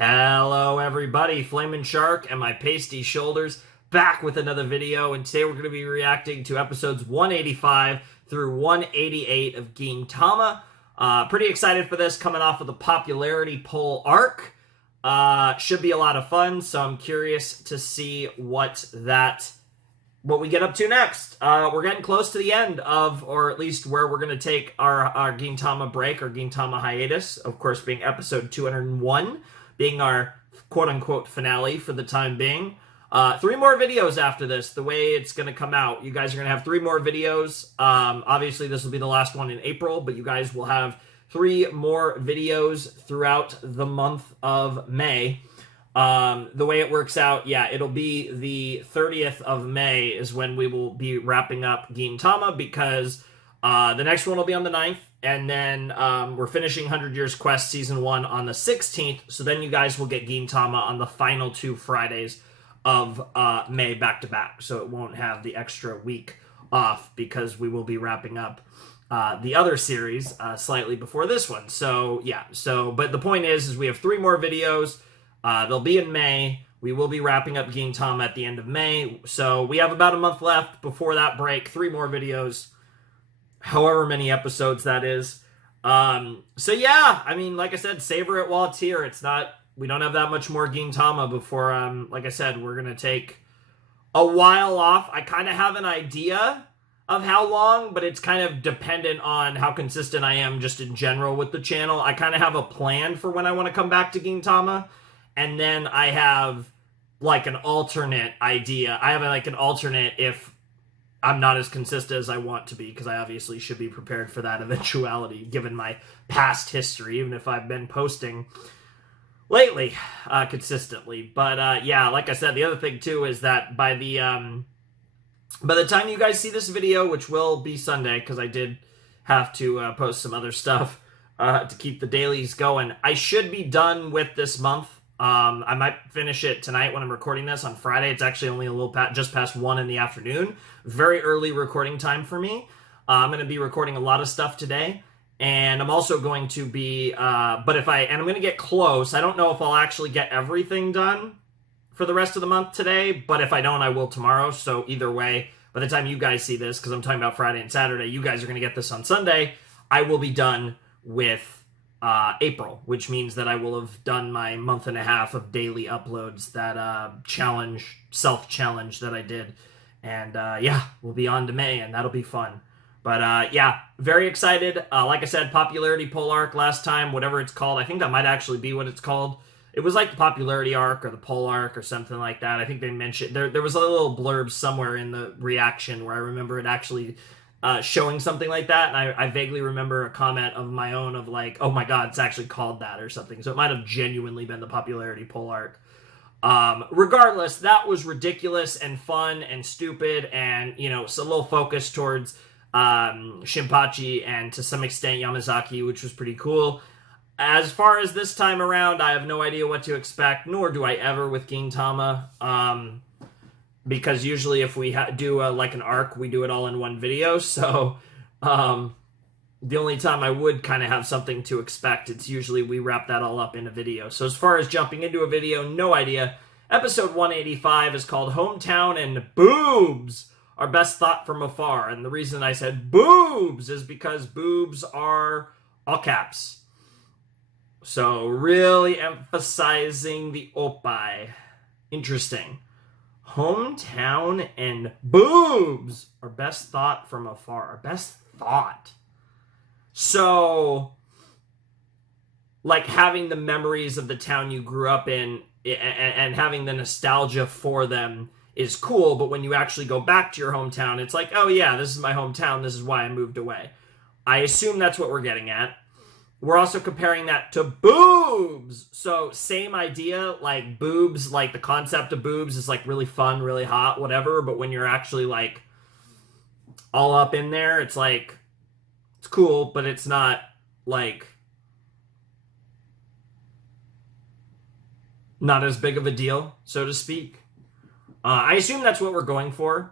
Hello everybody, Flamin' Shark and my pasty shoulders back with another video, and today we're going to be reacting to episodes 185 through 188 of Gintama. Pretty excited for this, coming off of the popularity poll arc. Should be a lot of fun, so I'm curious to see what we get up to next. We're getting close to the end of, or at least where we're going to take our Gintama break, or Gintama hiatus, of course being episode 201. Being our quote-unquote finale for the time being. 3 more videos after this, the way it's going to come out. You guys are going to have 3 more videos. Obviously, this will be the last one in April, but you guys will have 3 more videos throughout the month of May. The way it works out, yeah, it'll be the 30th of May is when we will be wrapping up Gintama, because the next one will be on the 9th. And then we're finishing 100 Years Quest Season 1 on the 16th. So then you guys will get Gintama on the final 2 Fridays of May back-to-back. So it won't have the extra week off, because we will be wrapping up the other series slightly before this one. So, yeah. But the point is we have 3 more videos. They'll be in May. We will be wrapping up Gintama at the end of May. So we have about a month left before that break. 3 more videos. However many episodes that is. So yeah, I mean, like I said, savor it while it's here. We don't have that much more Gintama before, like I said, we're going to take a while off. I kind of have an idea of how long, but it's kind of dependent on how consistent I am just in general with the channel. I kind of have a plan for when I want to come back to Gintama, and then I have like an alternate idea. I have like an alternate if I'm not as consistent as I want to be, because I obviously should be prepared for that eventuality, given my past history, even if I've been posting lately consistently. But yeah, like I said, the other thing too is that by the time you guys see this video, which will be Sunday, because I did have to post some other stuff to keep the dailies going, I should be done with this month. I might finish it tonight when I'm recording this on Friday. It's actually only a little just past 1 in the afternoon. Very early recording time for me. I'm going to be recording a lot of stuff today. And I'm also going to be, I'm going to get close. I don't know if I'll actually get everything done for the rest of the month today, but if I don't, I will tomorrow. So either way, by the time you guys see this, because I'm talking about Friday and Saturday, you guys are going to get this on Sunday, I will be done with April, which means that I will have done my month and a half of daily uploads, that self-challenge that I did. And yeah, we'll be on to May, and that'll be fun. But yeah, very excited. Like I said, popularity poll arc last time, whatever it's called. I think that might actually be what it's called. It was like the popularity arc or the poll arc or something like that. I think they mentioned, there was a little blurb somewhere in the reaction where I remember it actually showing something like that, and I vaguely remember a comment of my own of like, oh my god, it's actually called that or something. So it might have genuinely been the popularity poll arc. Regardless, that was ridiculous and fun and stupid, and you know, it's a little focused towards Shinpachi and to some extent Yamazaki, which was pretty cool. As far as this time around, I have no idea what to expect, nor do I ever with Gintama. Because usually if we do like an arc, we do it all in one video. So the only time I would kind of have something to expect, it's usually we wrap that all up in a video. So as far as jumping into a video, no idea. Episode 185 is called Hometown and Boobs, Our Best Thought from Afar. And the reason I said boobs is because boobs are all caps. So really emphasizing the oppai. Interesting. Hometown and boobs, our best thought from afar. Our best thought. So, like having the memories of the town you grew up in and having the nostalgia for them is cool, but when you actually go back to your hometown, it's like, oh yeah, this is my hometown, this is why I moved away. I assume that's what we're getting at. We're also comparing that to boobs. So same idea, like boobs, like the concept of boobs is like really fun, really hot, whatever. But when you're actually like all up in there, it's like, it's cool, but it's not like, not as big of a deal, so to speak. I assume that's what we're going for.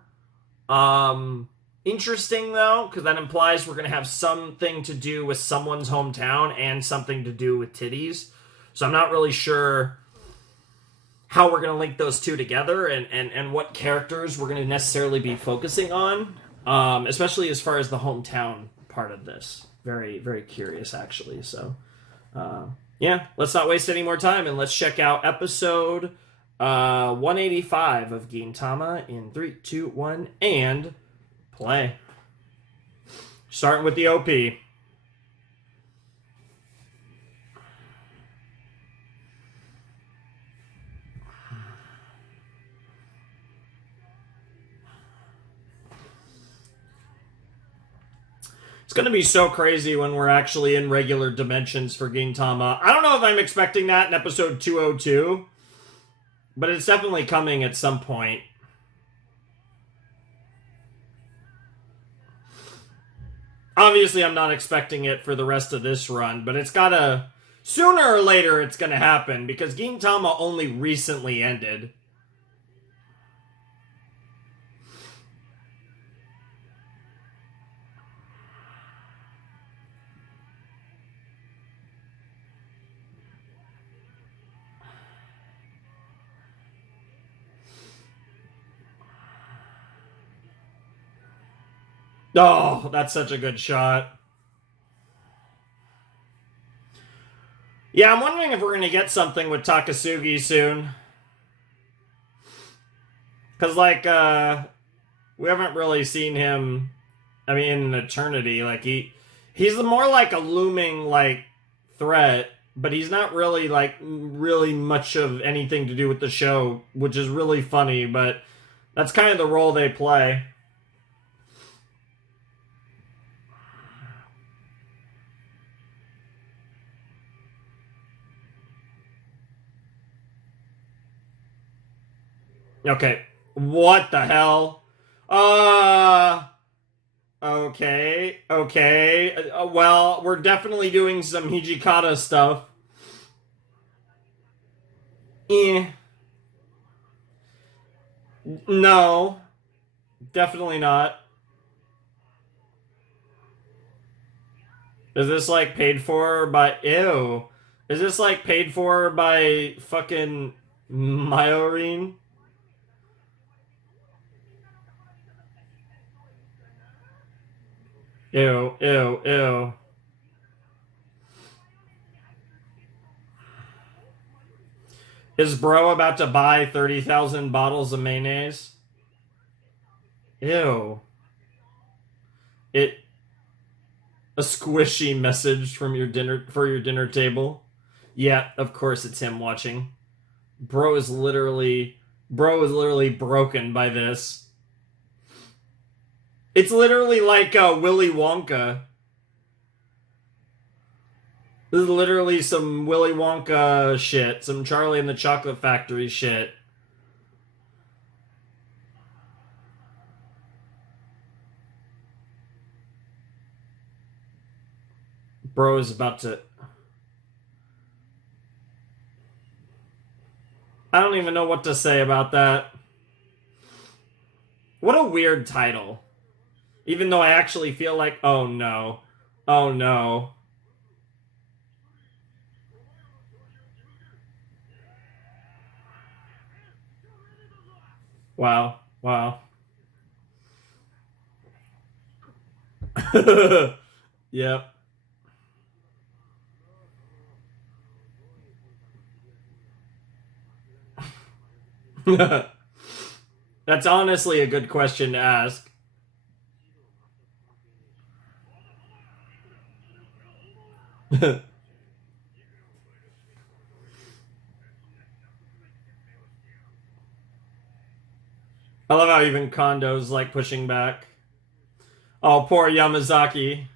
Interesting, though, because that implies we're going to have something to do with someone's hometown and something to do with titties. So I'm not really sure how we're going to link those two together and what characters we're going to necessarily be focusing on, especially as far as the hometown part of this. Very, very curious, actually. So, yeah, let's not waste any more time and let's check out episode 185 of Gintama in 3, 2, 1, and play. Starting with the OP. It's going to be so crazy when we're actually in regular dimensions for Gintama. I don't know if I'm expecting that in episode 202, but it's definitely coming at some point. Obviously, I'm not expecting it for the rest of this run, but it's gotta... Sooner or later, it's gonna happen, because Gintama only recently ended. Oh, that's such a good shot. Yeah, I'm wondering if we're going to get something with Takasugi soon. Because, like, we haven't really seen him, I mean, in an eternity. Like, he's more like a looming, like, threat, but he's not really, like, really much of anything to do with the show, which is really funny, but that's kind of the role they play. Okay. What the hell? Okay. Okay. Well, we're definitely doing some Hijikata stuff. Eh. No. Definitely not. Is this, like, paid for by... Ew. Is this, like, paid for by fucking Myorin? Ew, ew, ew. Is bro about to buy 30,000 bottles of mayonnaise? Ew. A squishy message from your dinner table. Yeah, of course it's him watching. Bro is literally broken by this. It's literally like Willy Wonka. This is literally some Willy Wonka shit. Some Charlie and the Chocolate Factory shit. Bro is about to... I don't even know what to say about that. What a weird title. Even though I actually feel like... Oh no. Oh no. Wow. Wow. Yep. That's honestly a good question to ask. I love how even Kondo's like pushing back. Oh, poor Yamazaki.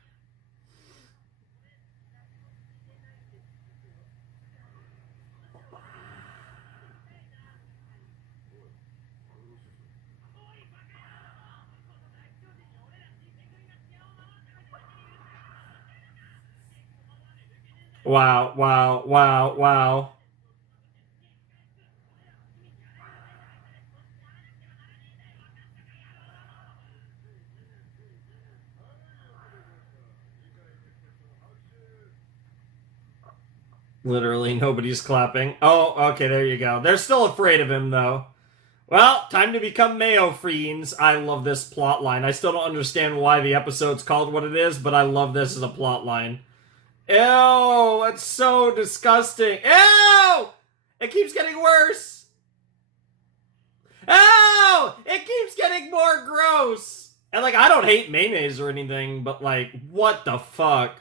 Wow, wow, wow, wow. Literally nobody's clapping. Oh, okay, there you go. They're still afraid of him, though. Well, time to become mayo fiends. I love this plot line. I still don't understand why the episode's called what it is, but I love this as a plot line. Ew, that's so disgusting. Ew! It keeps getting worse. Ew! It keeps getting more gross. And, like, I don't hate mayonnaise or anything, but, like, what the fuck?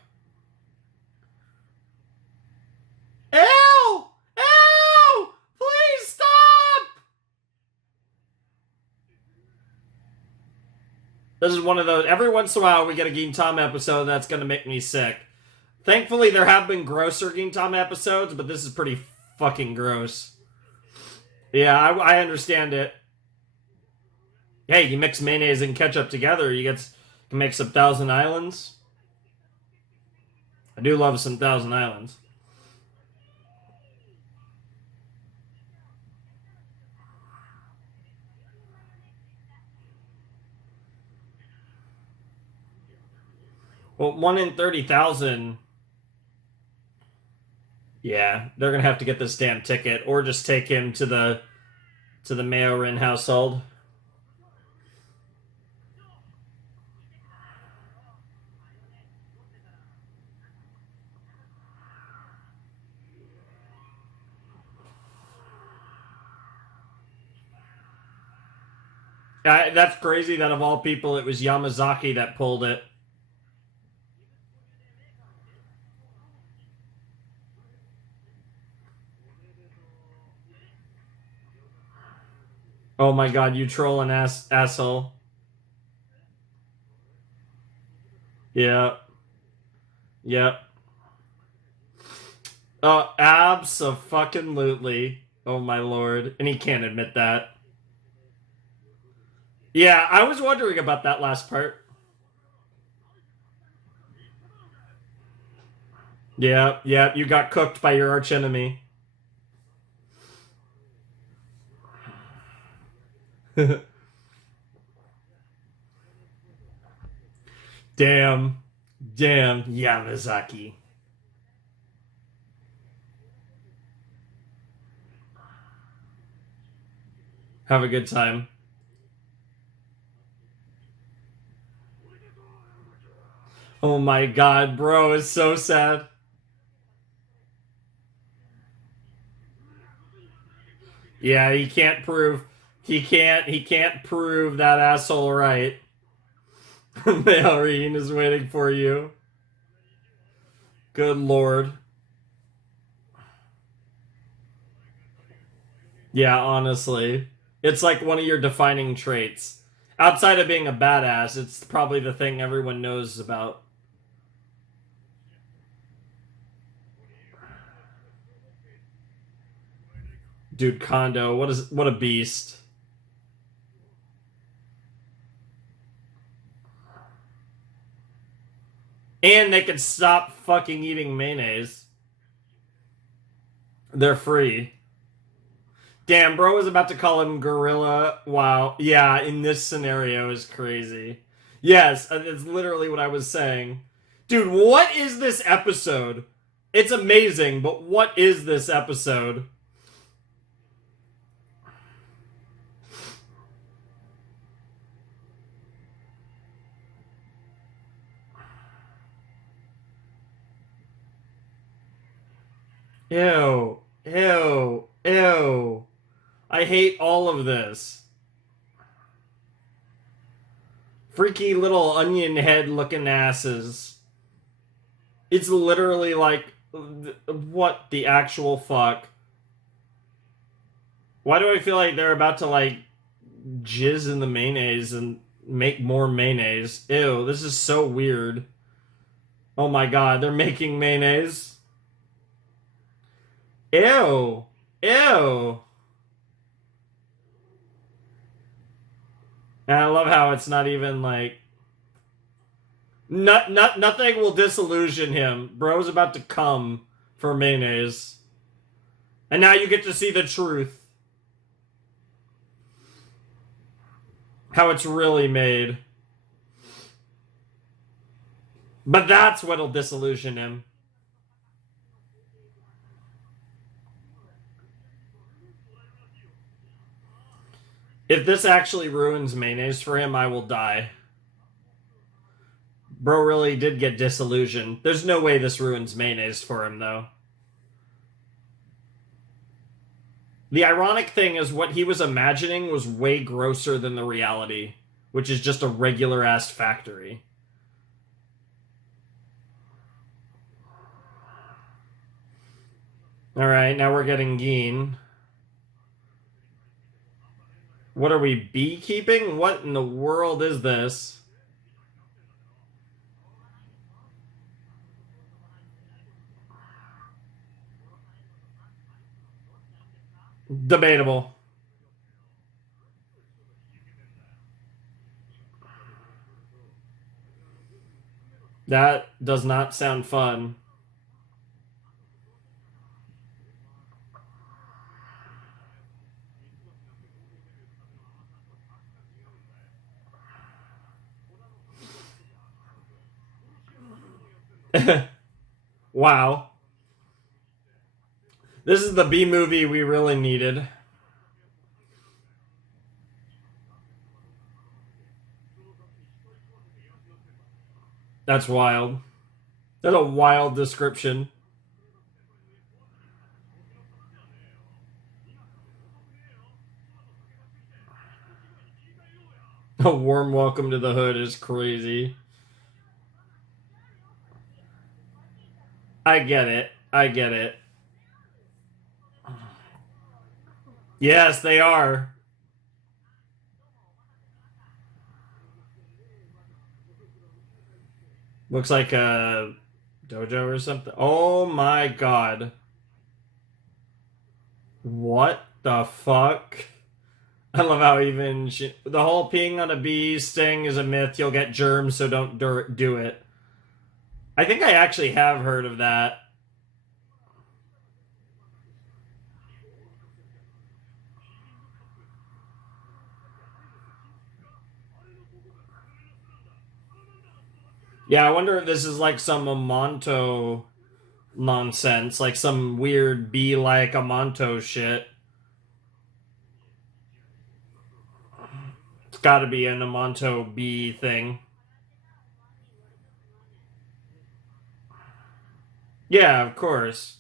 Ew! Ew! Please stop! This is one of those, every once in a while we get a Gintama episode that's gonna make me sick. Thankfully, there have been grosser Gintama episodes, but this is pretty fucking gross. Yeah, I understand it. Hey, you mix mayonnaise and ketchup together, you can make some Thousand Islands. I do love some Thousand Islands. Well, 1 in 30,000. Yeah, they're gonna have to get this damn ticket, or just take him to the Mayo-Rin household. That's crazy that of all people, it was Yamazaki that pulled it. Oh my god, you trolling asshole. Yeah. Yep. Abso-fucking-lutely. Oh my lord. And he can't admit that. Yeah, I was wondering about that last part. Yeah, yeah, you got cooked by your archenemy. Damn. Damn, Yamazaki. Have a good time. Oh my god, bro, it's so sad. Yeah, he can't prove that asshole right. Maureen is waiting for you. Good lord. Yeah, honestly. It's like one of your defining traits. Outside of being a badass, it's probably the thing everyone knows about. Dude, Kondo, what a beast. And they can stop fucking eating mayonnaise. They're free. Damn, bro was about to call him gorilla. Wow. Yeah, in this scenario is crazy. Yes, it's literally what I was saying. Dude, what is this episode? It's amazing, but what is this episode? Ew. Ew. Ew. I hate all of this. Freaky little onion head looking asses. It's literally like, what the actual fuck? Why do I feel like they're about to, like, jizz in the mayonnaise and make more mayonnaise? Ew, this is so weird. Oh my god, they're making mayonnaise? Ew. Ew. And I love how it's not even like... Nothing will disillusion him. Bro's about to come for mayonnaise. And now you get to see the truth. How it's really made. But that's what'll disillusion him. If this actually ruins mayonnaise for him, I will die. Bro really did get disillusioned. There's no way this ruins mayonnaise for him, though. The ironic thing is what he was imagining was way grosser than the reality, which is just a regular-ass factory. Alright, now we're getting Gin. What are we, beekeeping? What in the world is this? Debatable. That does not sound fun. Wow. This is the B movie we really needed. That's wild. That's a wild description. A warm welcome to the hood is crazy. I get it. I get it. Yes, they are. Looks like a dojo or something. Oh my god. What the fuck? I love how even the whole peeing on a bee sting is a myth. You'll get germs, so don't do it. I think I actually have heard of that. Yeah, I wonder if this is like some Amanto nonsense, like some weird bee-like Amanto shit. It's gotta be an Amanto bee thing. Yeah, of course.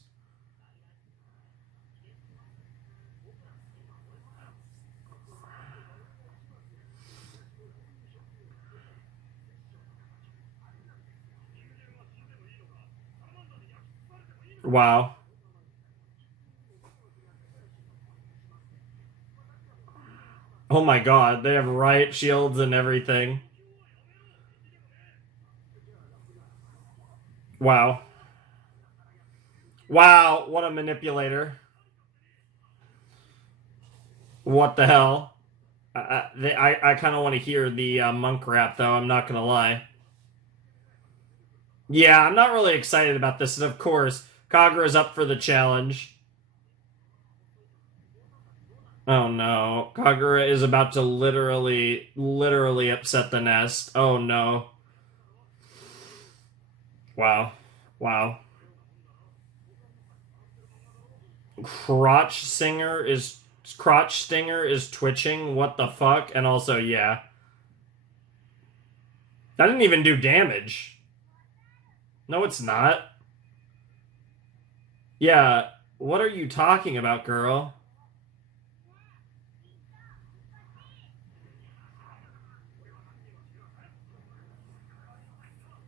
Wow. Oh my god, they have riot shields and everything. Wow. Wow, what a manipulator. What the hell? I kind of want to hear the monk rap, though, I'm not going to lie. Yeah, I'm not really excited about this, and of course, Kagura's up for the challenge. Oh no, Kagura is about to literally upset the nest. Oh no. Wow. Wow. Crotch stinger is twitching. What the fuck? And also, yeah. That didn't even do damage. No, it's not. Yeah, what are you talking about, girl?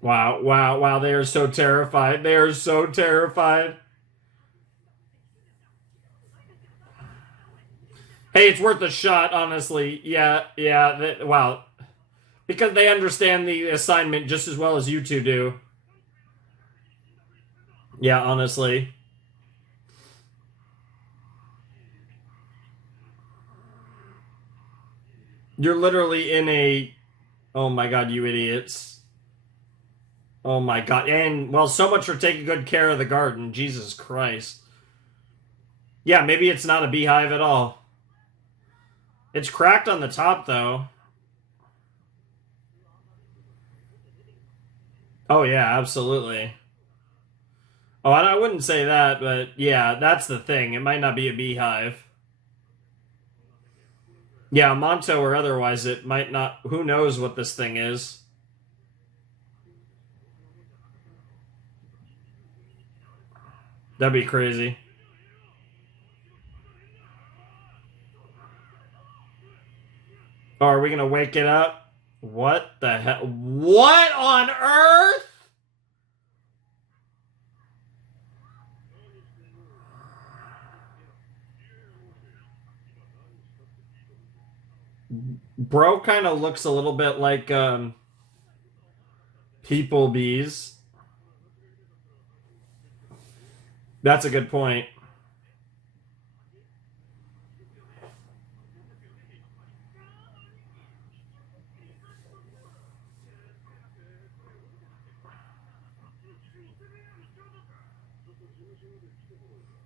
Wow, wow, wow, they are so terrified. They are so terrified. Hey, it's worth a shot, honestly. Yeah, yeah, wow. Because they understand the assignment just as well as you two do. Yeah, honestly. You're literally in a... Oh my god, you idiots. Oh my god. And, well, so much for taking good care of the garden. Jesus Christ. Yeah, maybe it's not a beehive at all. It's cracked on the top, though. Oh, yeah, absolutely. Oh, I wouldn't say that, but yeah, that's the thing. It might not be a beehive. Yeah, Monto or otherwise, it might not. Who knows what this thing is? That'd be crazy. Oh, are we gonna wake it up? What the hell? What on earth? Bro kind of looks a little bit like People Bees. That's a good point.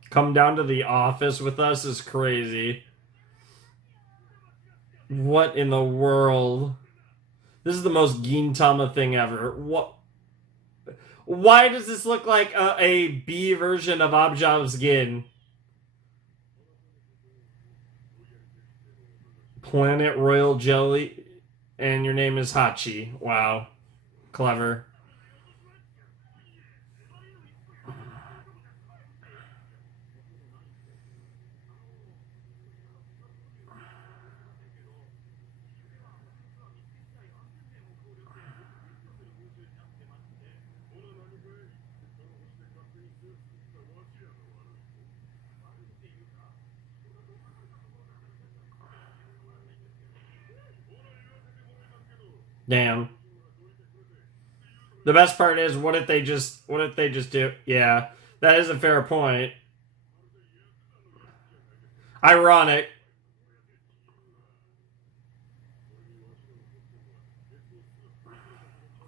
Come down to the office with us is crazy. What in the world? This is the most Gintama thing ever. What? Why does this look like a B version of Abjam's Gin? Planet Royal Jelly, and your name is Hachi. Wow. Clever. Damn. The best part is, what if they just do? Yeah, that is a fair point. Ironic.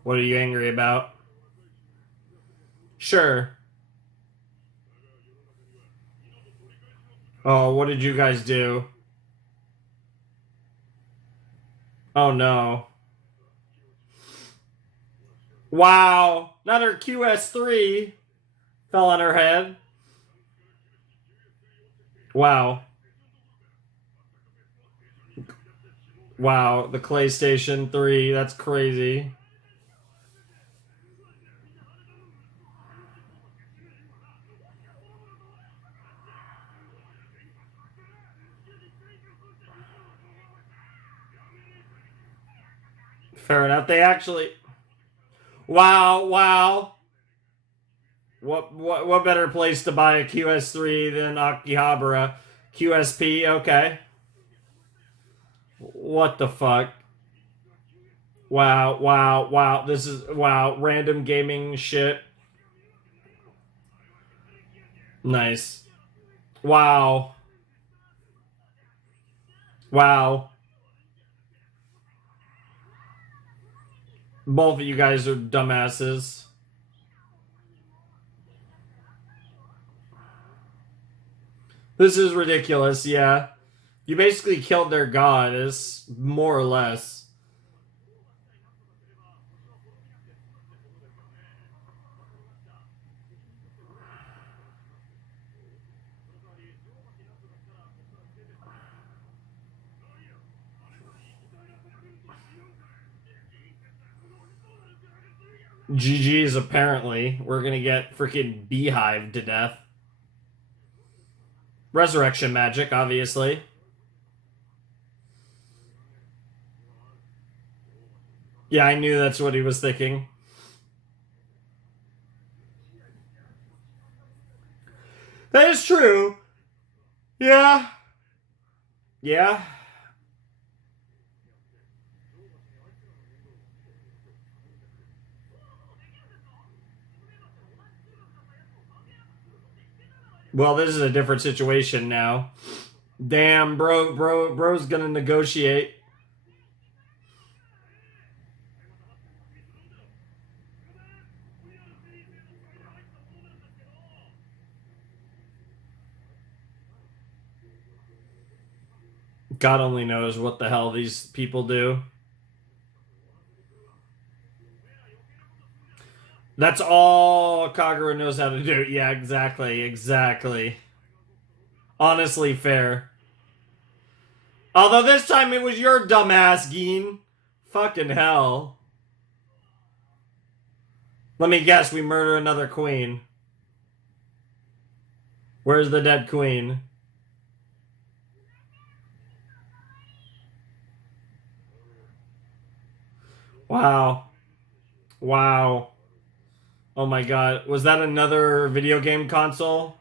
What are you angry about? Sure. Oh, what did you guys do? Oh no. Wow. Another QS3 fell on her head. Wow. Wow, the PlayStation 3, that's crazy. Fair enough. They actually... Wow, wow. What better place to buy a QS3 than Akihabara? QSP, okay. What the fuck? Wow, wow, wow. This is, wow, random gaming shit. Nice. Wow. Wow. Both of you guys are dumbasses. This is ridiculous, yeah. You basically killed their goddess, more or less. GG's apparently. We're gonna get freaking beehived to death. Resurrection magic, obviously. Yeah, I knew that's what he was thinking. That is true. Yeah. Yeah. Well, this is a different situation now. Damn, bro's gonna negotiate. God only knows what the hell these people do. That's all Kagura knows how to do. Yeah, exactly, exactly. Honestly, fair. Although this time it was your dumbass, Gin. Fucking hell. Let me guess, we murder another queen. Where's the dead queen? Wow. Wow. Oh my god. Was that another video game console?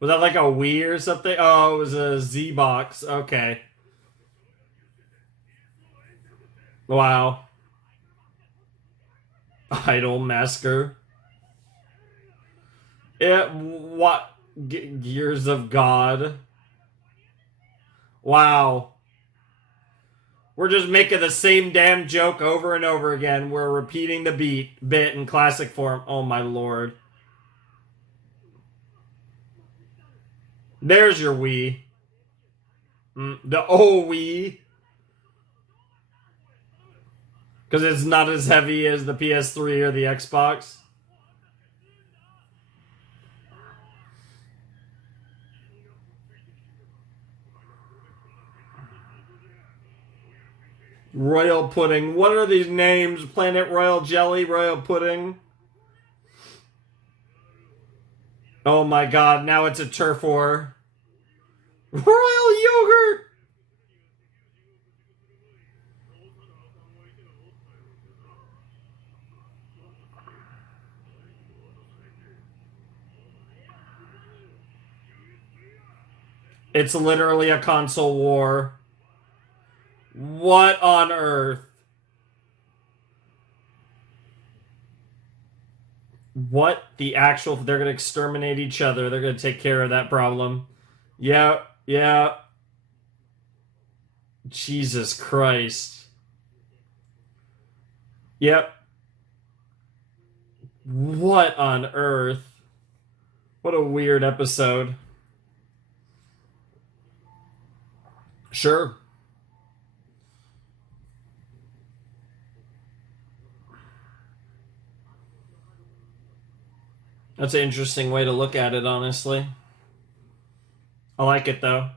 Was that like a Wii or something? Oh, it was a Z-Box. Okay. Wow. Idol Masker. What? Gears of God. Wow. We're just making the same damn joke over and over again. We're repeating the bit in classic form. Oh my lord. There's your Wii. The Wii. Because it's not as heavy as the PS3 or the Xbox. Royal Pudding. What are these names? Planet Royal Jelly, Royal Pudding. Oh my god, now it's a turf war. Royal Yogurt! It's literally a console war. What on earth? What the actual... They're going to exterminate each other. They're going to take care of that problem. Yeah, yeah. Jesus Christ. Yep. What on earth? What a weird episode. Sure. That's an interesting way to look at it, honestly. I like it, though.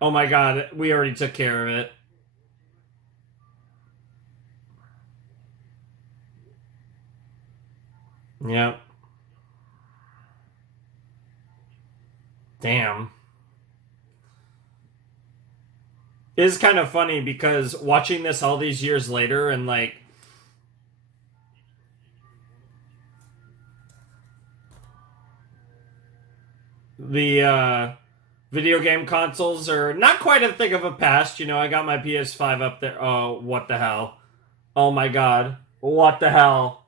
Oh my god, we already took care of it. Yep. Damn. It is kind of funny because watching this all these years later and like the video game consoles are not quite a thing of a past. You know, I got my PS5 up there. Oh, what the hell? Oh my god. What the hell?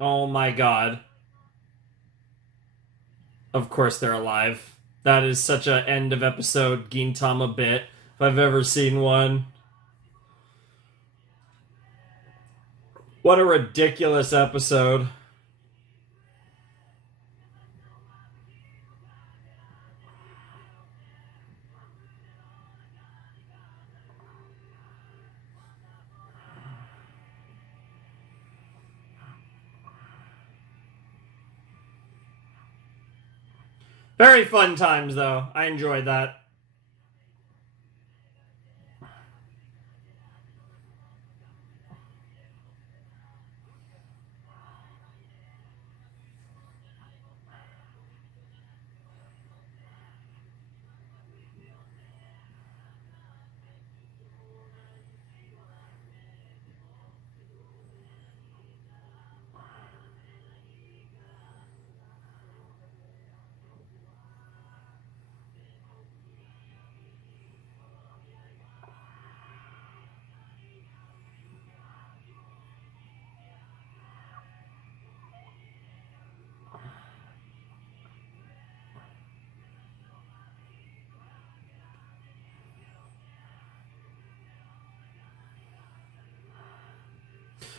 Oh my god. Of course they're alive. That is such a end of episode Gintama bit, if I've ever seen one. What a ridiculous episode. Very fun times, though. I enjoyed that.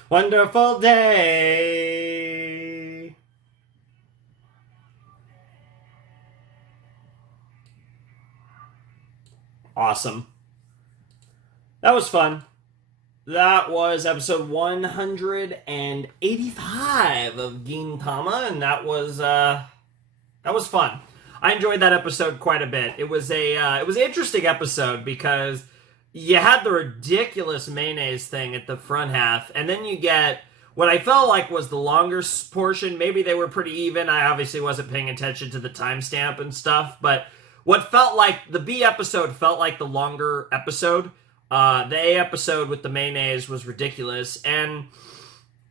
Wonderful day. Awesome. That was fun. That was episode 185 of Gintama, and that was fun. I enjoyed that episode quite a bit. It was an interesting episode because you had the ridiculous mayonnaise thing at the front half, and then you get what I felt like was the longer portion. Maybe they were pretty even. I obviously wasn't paying attention to the timestamp and stuff, but what felt like the B episode felt like the longer episode. The A episode with the mayonnaise was ridiculous, and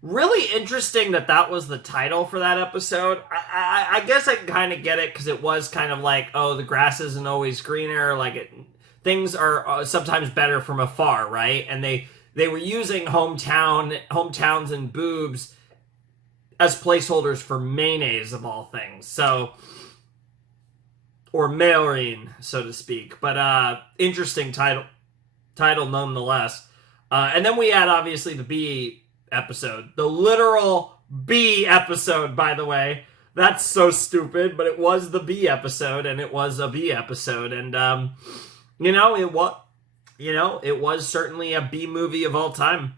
really interesting that was the title for that episode. I guess I kind of get it because it was kind of like, oh, the grass isn't always greener. Like things are sometimes better from afar, right? And they were using hometowns and boobs as placeholders for mayonnaise of all things. So, or mayorine, so to speak. But interesting title nonetheless. And then we had obviously the B episode, the literal B episode, by the way. That's so stupid, but it was the B episode, and it was a B episode, and it was certainly a B movie of all time.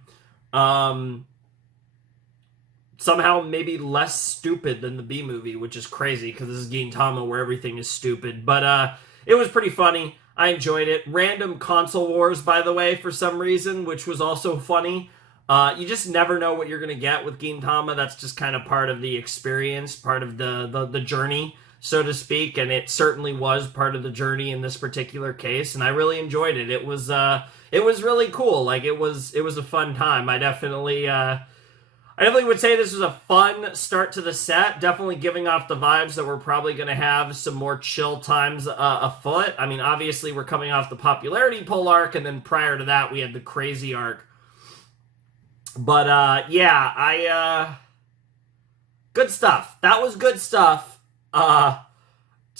Somehow maybe less stupid than the B movie, which is crazy because this is Gintama where everything is stupid. But it was pretty funny. I enjoyed it. Random console wars, by the way, for some reason, which was also funny. You just never know what you're going to get with Gintama. That's just kind of part of the experience, part of the journey, so to speak. And it certainly was part of the journey in this particular case. And I really enjoyed it. It was really cool. Like it was a fun time. I definitely would say this was a fun start to the set. Definitely giving off the vibes that we're probably going to have some more chill times afoot. I mean, obviously we're coming off the popularity poll arc, and then prior to that we had the crazy arc. But good stuff. That was good stuff.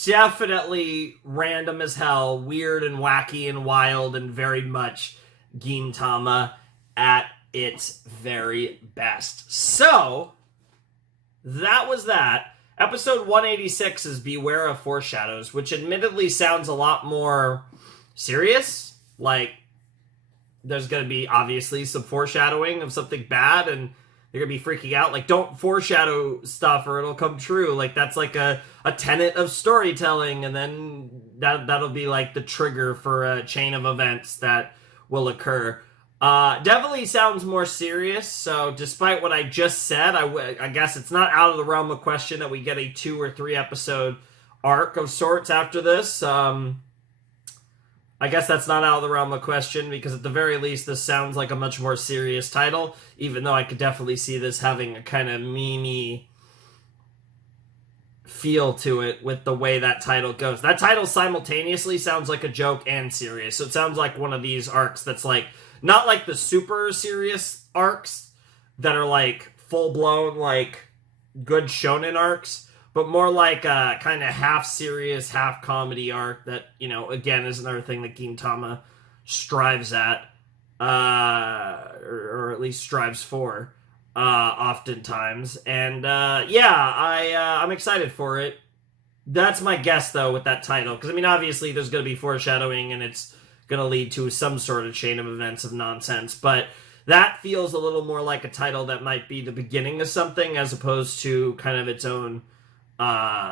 Definitely random as hell, weird and wacky and wild, and very much Gintama at its very best. So, that was that. Episode 186 is Beware of Foreshadows, which admittedly sounds a lot more serious. Like, there's going to be, obviously, some foreshadowing of something bad, and they're going to be freaking out. Like, don't foreshadow stuff or it'll come true. Like, that's like a tenet of storytelling, and then that'll be like the trigger for a chain of events that will occur. Definitely sounds more serious, so despite what I just said, I guess it's not out of the realm of question that we get a 2 or 3 episode arc of sorts after this. I guess that's not out of the realm of question, because at the very least, this sounds like a much more serious title, even though I could definitely see this having a kind of meme-y feel to it with the way that title goes. That title simultaneously sounds like a joke and serious, so it sounds like one of these arcs that's like, not like the super serious arcs that are like full-blown, like, good shonen arcs, but more like a kind of half-serious, half-comedy arc that, again, is another thing that Gintama strives at, or at least strives for, oftentimes. And, I'm excited for it. That's my guess, though, with that title. Because, obviously, there's going to be foreshadowing, and it's going to lead to some sort of chain of events of nonsense. But that feels a little more like a title that might be the beginning of something, as opposed to kind of its own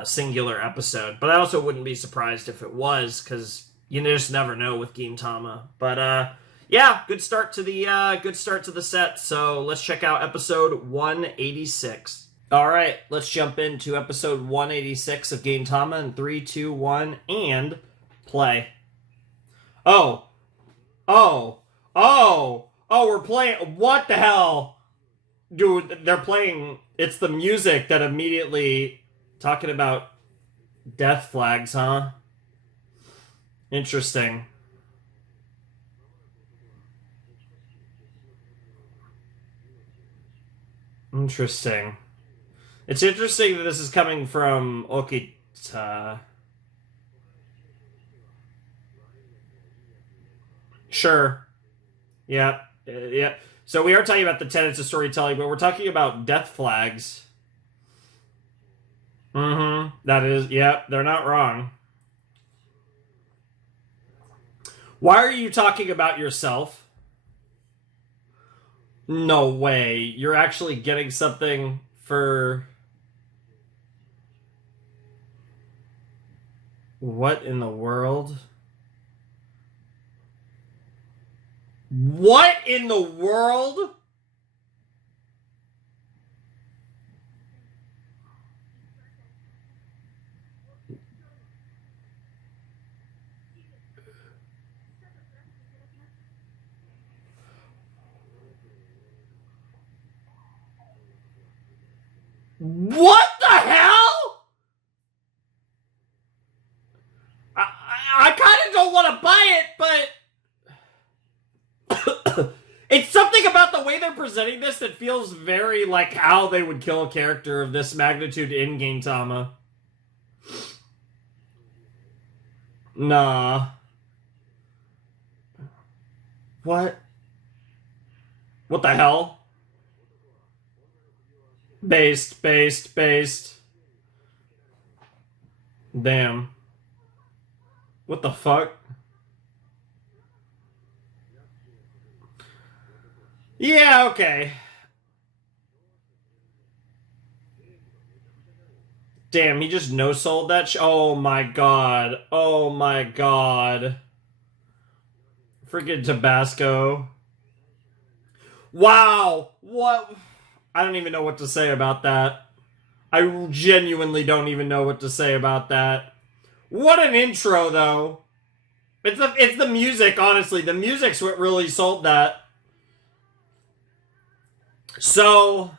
singular episode. But I also wouldn't be surprised if it was, because you just never know with Gintama. But good start to the set. So let's check out episode 186. All right, let's jump into episode 186 of Gintama in 3, 2, 1, and play. Oh, we're playing. What the hell, dude? They're playing. It's the music that immediately. Talking about death flags, huh? Interesting. Interesting. It's interesting that this is coming from Okita. Sure. Yeah. Yeah. So we are talking about the tenets of storytelling, but we're talking about death flags. That is, they're not wrong. Why are you talking about yourself? No way. You're actually getting something for... What in the world? What in the world? What the hell? I kind of don't want to buy it, but it's something about the way they're presenting this that feels very like how they would kill a character of this magnitude in Gintama. Nah. What? What the hell? Based. Damn. What the fuck? Yeah, okay. Damn, he just no-sold that oh my god. Oh my god. Freaking Tabasco. Wow. What? I don't even know what to say about that. I genuinely don't even know what to say about that. What an intro, though. It's the music, honestly. The music's what really sold that. So,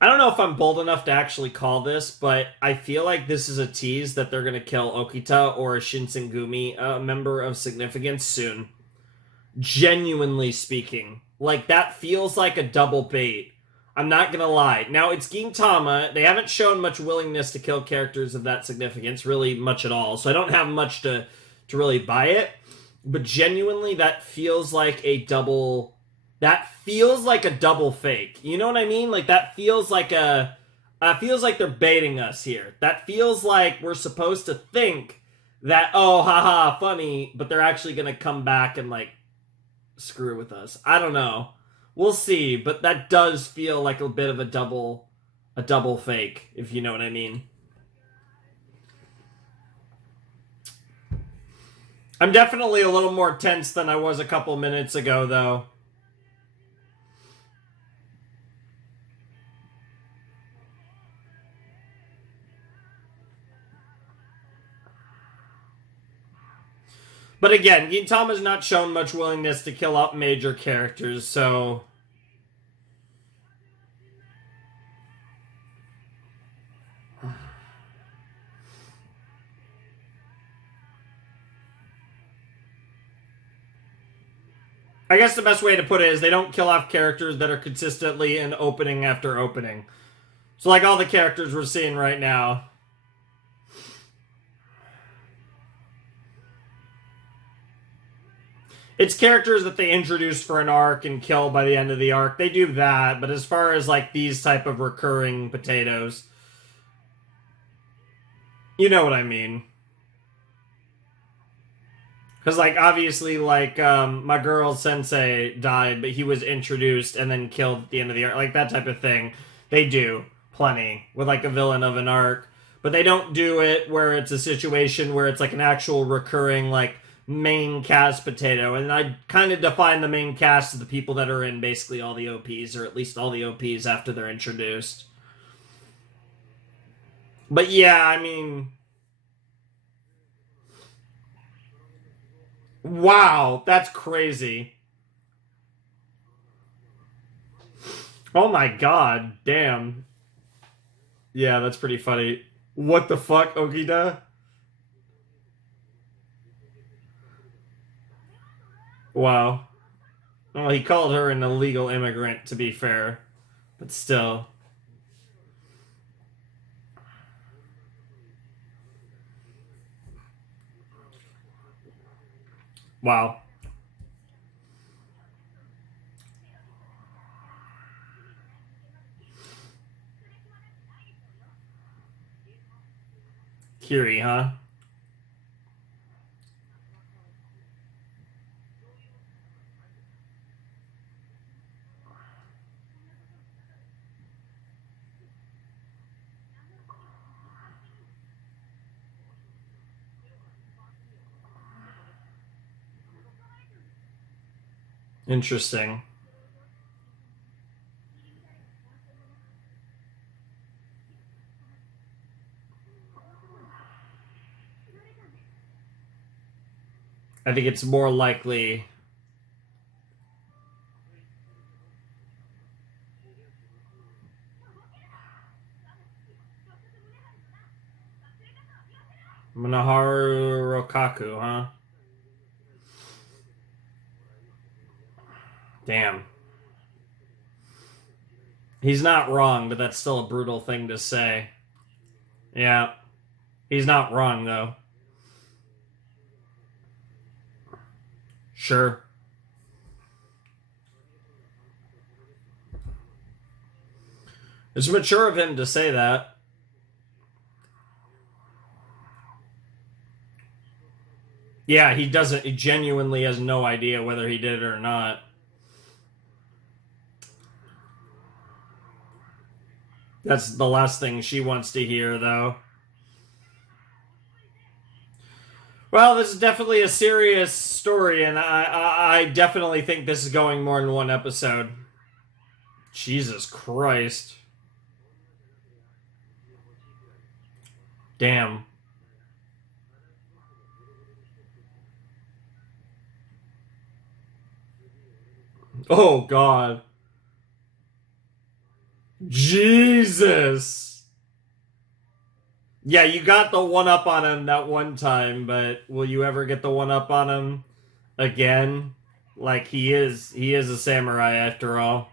I don't know if I'm bold enough to actually call this, but I feel like this is a tease that they're going to kill Okita or a Shinsengumi member of significance soon. Genuinely speaking. Like, that feels like a double bait. I'm not gonna lie. Now, it's Gintama. They haven't shown much willingness to kill characters of that significance, really much at all. So I don't have much to really buy it. But genuinely, that feels like a double... That feels like a double fake. You know what I mean? Like, that feels like a... feels like they're baiting us here. That feels like we're supposed to think that, oh, haha, funny, but they're actually gonna come back and, like, screw with us. I don't know. We'll see, but that does feel like a bit of a double fake, if you know what I mean. I'm definitely a little more tense than I was a couple minutes ago, though. But again, Gintama's not shown much willingness to kill off major characters, so... I guess the best way to put it is they don't kill off characters that are consistently in opening after opening. So like all the characters we're seeing right now. It's characters that they introduce for an arc and kill by the end of the arc. They do that, but as far as like these type of recurring potatoes, you know what I mean. Because like obviously like my girl sensei died, but he was introduced and then killed at the end of the arc. Like that type of thing. They do plenty with like a villain of an arc. But they don't do it where it's a situation where it's like an actual recurring like main cast potato, and I kind of define the main cast as the people that are in basically all the OPs, or at least all the OPs after they're introduced. But yeah, I mean... Wow, that's crazy. Oh my god, damn. Yeah, that's pretty funny. What the fuck, Okita? Wow. Well, he called her an illegal immigrant, to be fair. But still. Wow. Kiri, huh? Interesting. I think it's more likely. Manaharu Rokaku, huh? Damn. He's not wrong, but that's still a brutal thing to say. Yeah. He's not wrong, though. Sure. It's mature of him to say that. Yeah, he doesn't. He genuinely has no idea whether he did it or not. That's the last thing she wants to hear, though. Well, this is definitely a serious story, and I definitely think this is going more than one episode. Jesus Christ. Damn. Oh, God. Jesus. Yeah, you got the one up on him that one time, but will you ever get the one up on him again? Like, he is a samurai after all.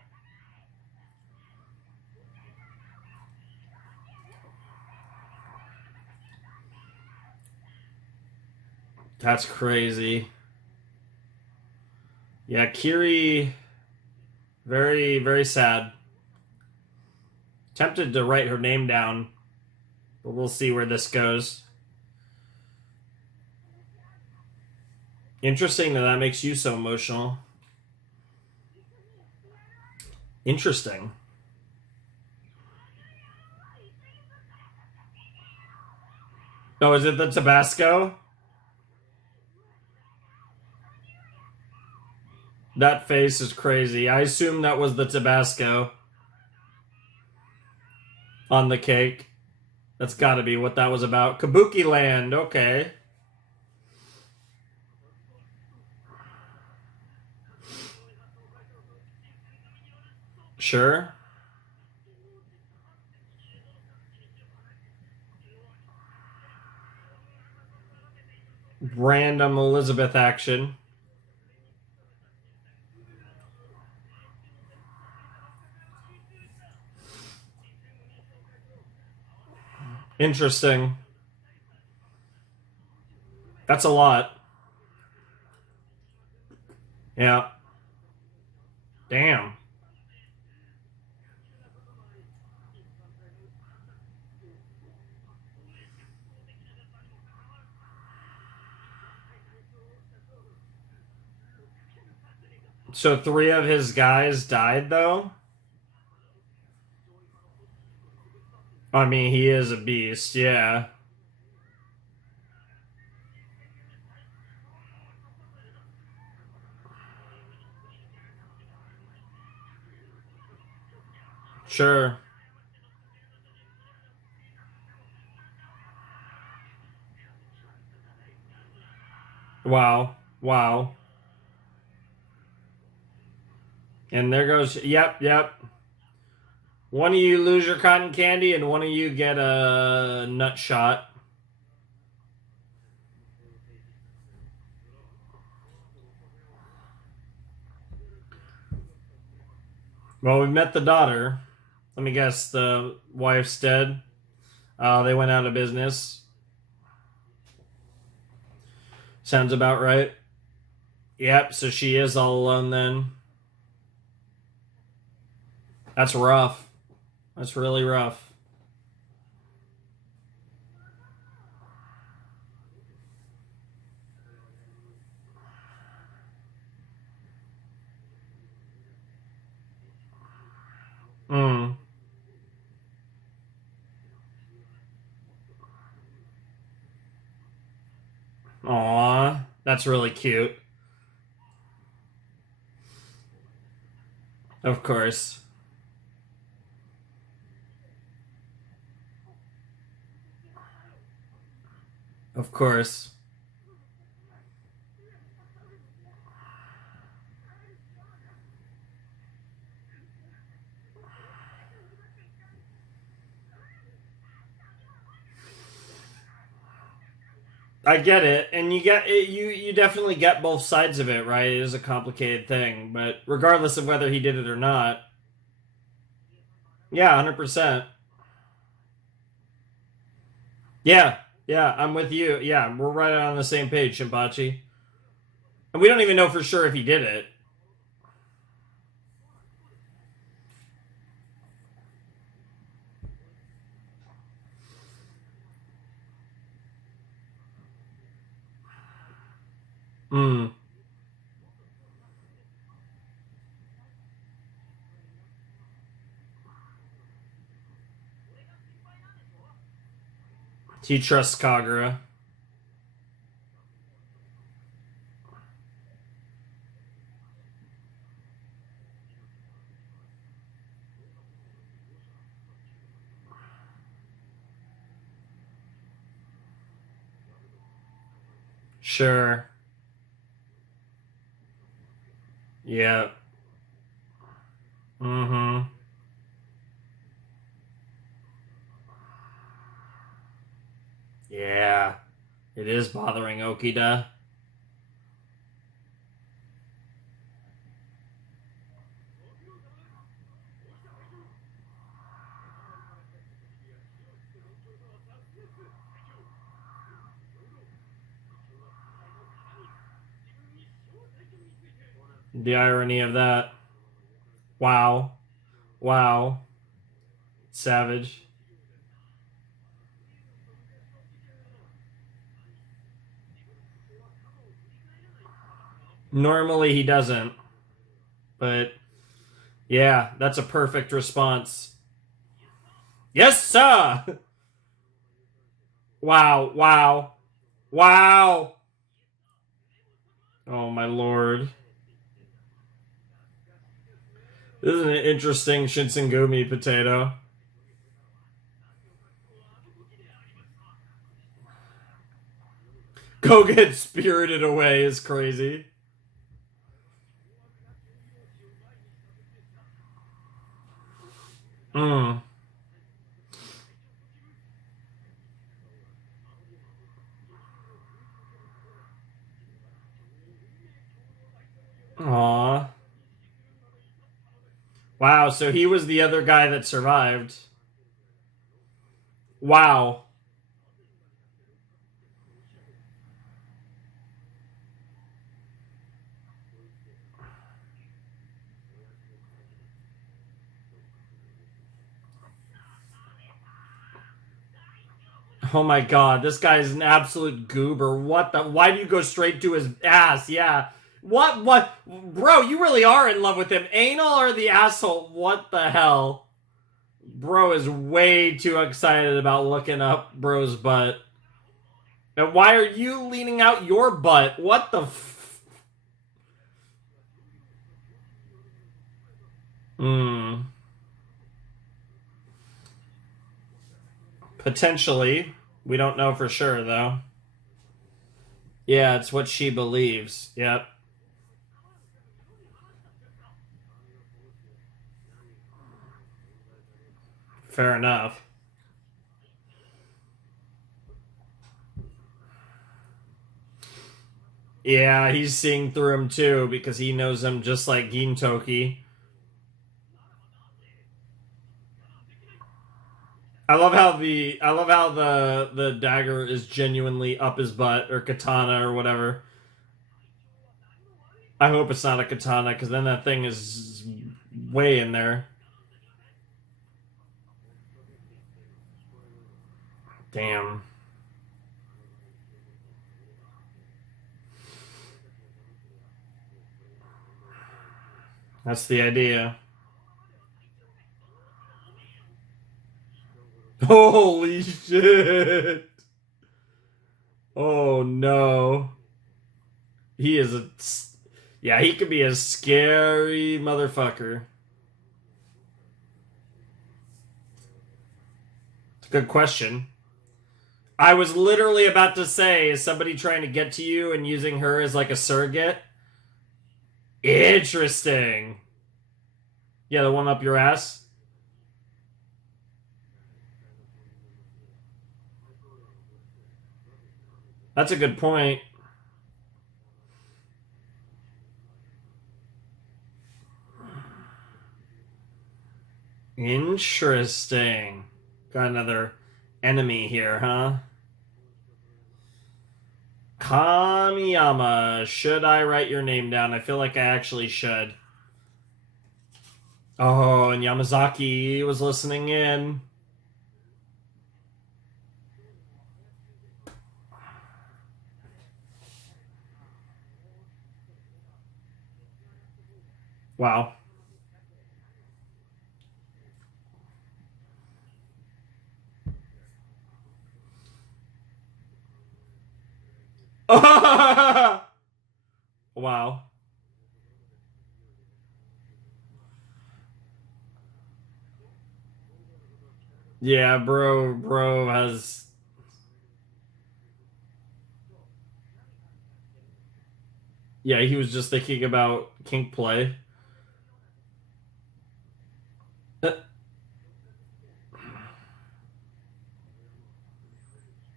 That's crazy. Yeah, Kiri, very, very sad. Tempted to write her name down, but we'll see where this goes. Interesting that makes you so emotional. Interesting. Oh, is it the Tabasco? That face is crazy. I assume that was the Tabasco on the cake. That's gotta be what that was about. Kabuki Land, okay. Sure. Random Elizabeth action. Interesting. That's a lot. Yeah. Damn. So 3 of his guys died, though? I mean, he is a beast, yeah. Sure. Wow. Wow. And there goes, yep. One of you lose your cotton candy and one of you get a nut shot. Well, we met the daughter. Let me guess, the wife's dead. They went out of business. Sounds about right. Yep, so she is all alone then. That's rough. That's really rough. Hmm. Aw, that's really cute. Of course. Of course. I get it, and you get it, you definitely get both sides of it, right? It is a complicated thing, but regardless of whether he did it or not, yeah, 100%. Yeah, yeah, I'm with you. Yeah, we're right on the same page, Shinpachi. And we don't even know for sure if he did it. Hmm. He trusts Kagura. Sure. Yeah. Mm-hmm. Yeah. It is bothering Okida. The irony of that. Wow. Wow. Savage. Normally he doesn't, but yeah, that's a perfect response. Yes, sir! Wow, wow, wow! Oh, my lord. This is an interesting Shinsengumi potato. Go get spirited away is crazy. Mm. Aw. Wow, so he was the other guy that survived. Wow. Oh my god, this guy is an absolute goober. What the? Why do you go straight to his ass? Yeah. What? Bro, you really are in love with him. Anal or the asshole? What the hell? Bro is way too excited about looking up bro's butt. Now, why are you leaning out your butt? What the Hmm. Potentially. We don't know for sure, though. Yeah, it's what she believes. Yep. Fair enough. Yeah, he's seeing through him too because he knows him just like Gintoki. I love how the dagger is genuinely up his butt or katana or whatever. I hope it's not a katana because then that thing is way in there. Damn. That's the idea. Holy shit. Oh no. He is a. Yeah, he could be a scary motherfucker. Good question. I was literally about to say, is somebody trying to get to you and using her as like a surrogate? Interesting. Yeah, the one up your ass? That's a good point. Interesting. Got another enemy here, huh? Kamiyama. Should I write your name down? I feel like I actually should. Oh, and Yamazaki was listening in. Wow. Wow. Yeah, bro has... Yeah, he was just thinking about kink play. Uh,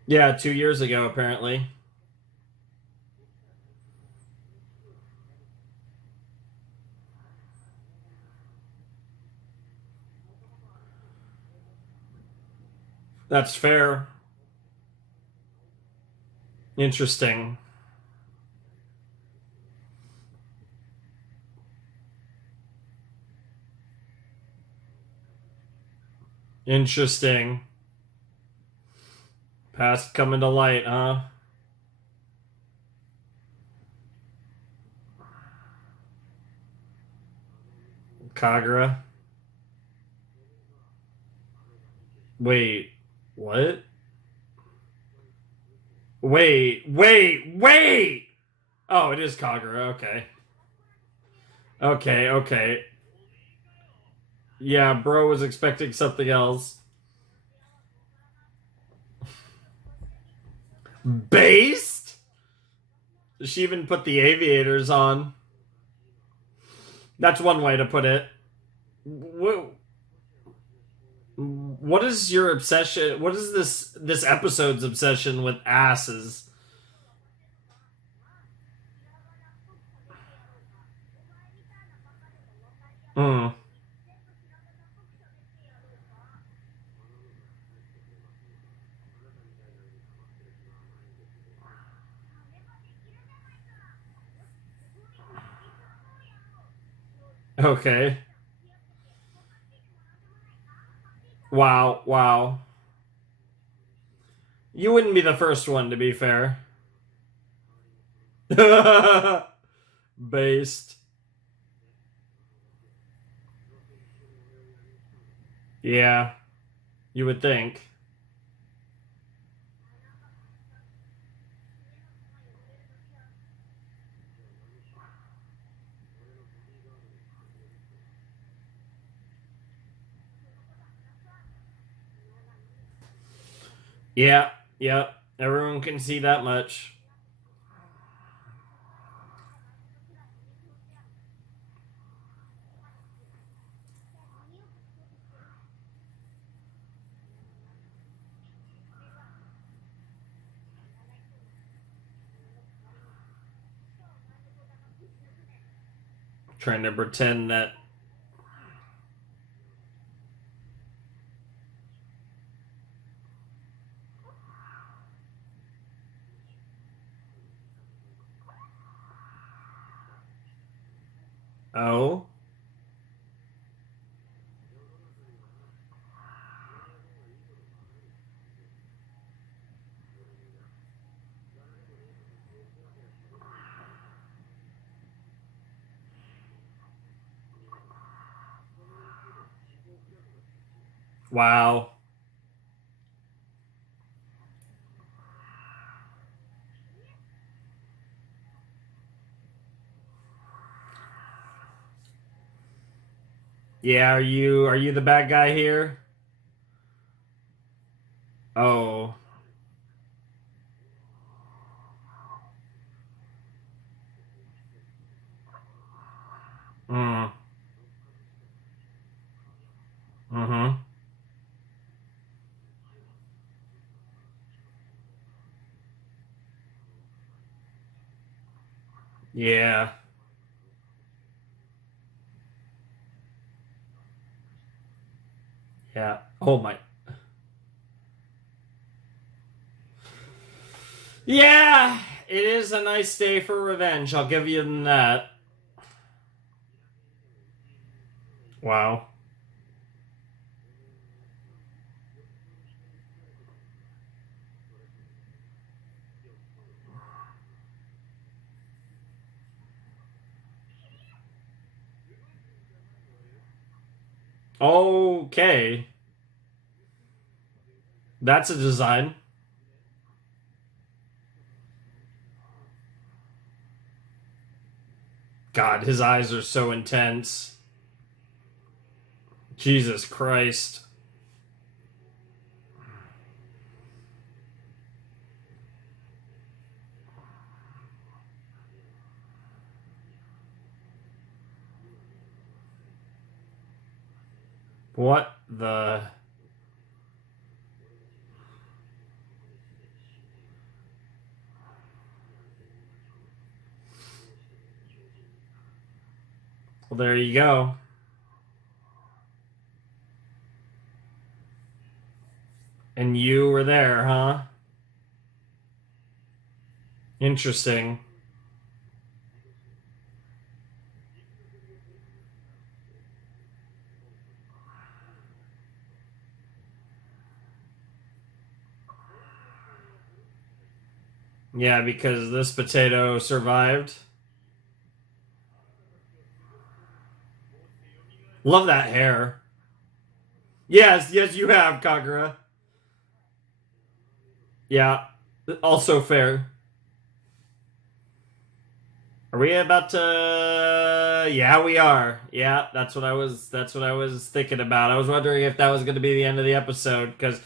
yeah, 2 years ago, apparently. That's fair. Interesting. Interesting. Past coming to light, huh? Kagura. Wait, what? Wait! Oh, it is Kagura, okay. Okay. Yeah, bro was expecting something else. Based? She even put the aviators on. That's one way to put it. What is your obsession? What is this episode's obsession with asses? Hmm. Okay. Wow. You wouldn't be the first one, to be fair. Based. Yeah, you would think. Yeah. Everyone can see that much. Trying to pretend that. Oh. Wow. Yeah, are you the bad guy here? Yeah. Yeah. Oh my. Yeah, it is a nice day for revenge. I'll give you that. Wow. Okay. That's a design. God, his eyes are so intense. Jesus Christ. What the... Well, there you go. And you were there, huh? Interesting. Yeah, because this potato survived. Love that hair. Yes, yes, you have, Kagura. Yeah, also fair. Are we about to? Yeah, we are. Yeah, that's what I was. That's what I was thinking about. I was wondering if that was going to be the end of the episode because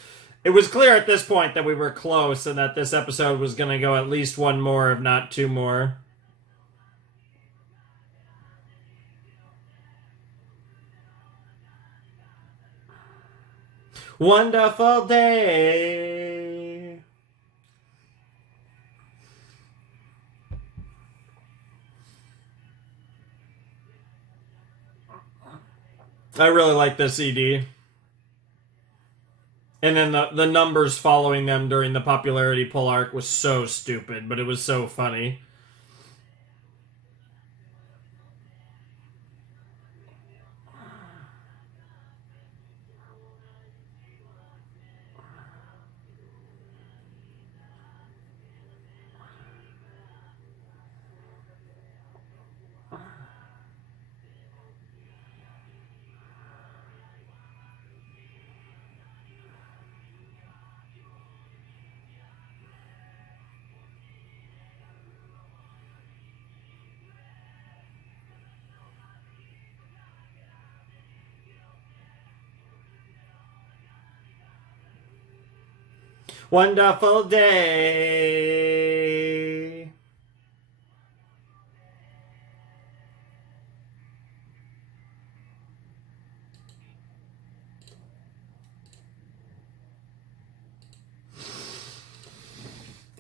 it was clear at this point that we were close and that this episode was going to go at least one more, if not two more. Wonderful day. I really like this CD. And then the numbers following them during the popularity pull arc was so stupid, but it was so funny. Wonderful day.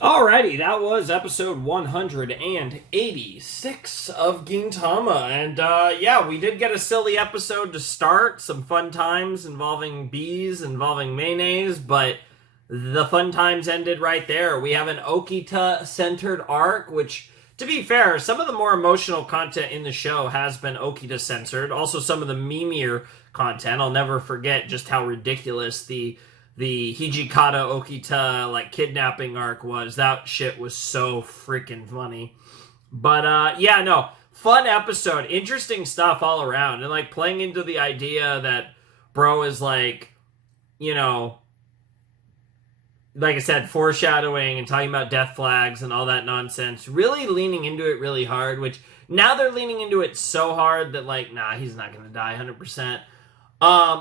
Alrighty, that was episode 186 of Gintama. And yeah, we did get a silly episode to start. Some fun times involving bees, involving mayonnaise, but the fun times ended right there. We have an Okita-centered arc, which, to be fair, some of the more emotional content in the show has been Okita-censored. Also, some of the memeier content. I'll never forget just how ridiculous the Hijikata Okita like kidnapping arc was. That shit was so freaking funny. But yeah, no, fun episode, interesting stuff all around, and like playing into the idea that bro is like, you know, like I said, foreshadowing and talking about death flags and all that nonsense. Really leaning into it really hard. Which now they're leaning into it so hard that like, nah, he's not gonna die 100%.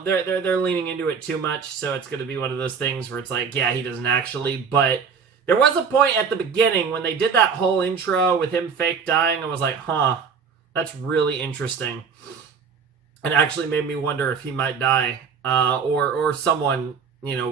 They're leaning into it too much, so it's going to be one of those things where it's like, yeah, he doesn't actually. But there was a point at the beginning when they did that whole intro with him fake dying. I was like, huh, that's really interesting. And actually made me wonder if he might die, or someone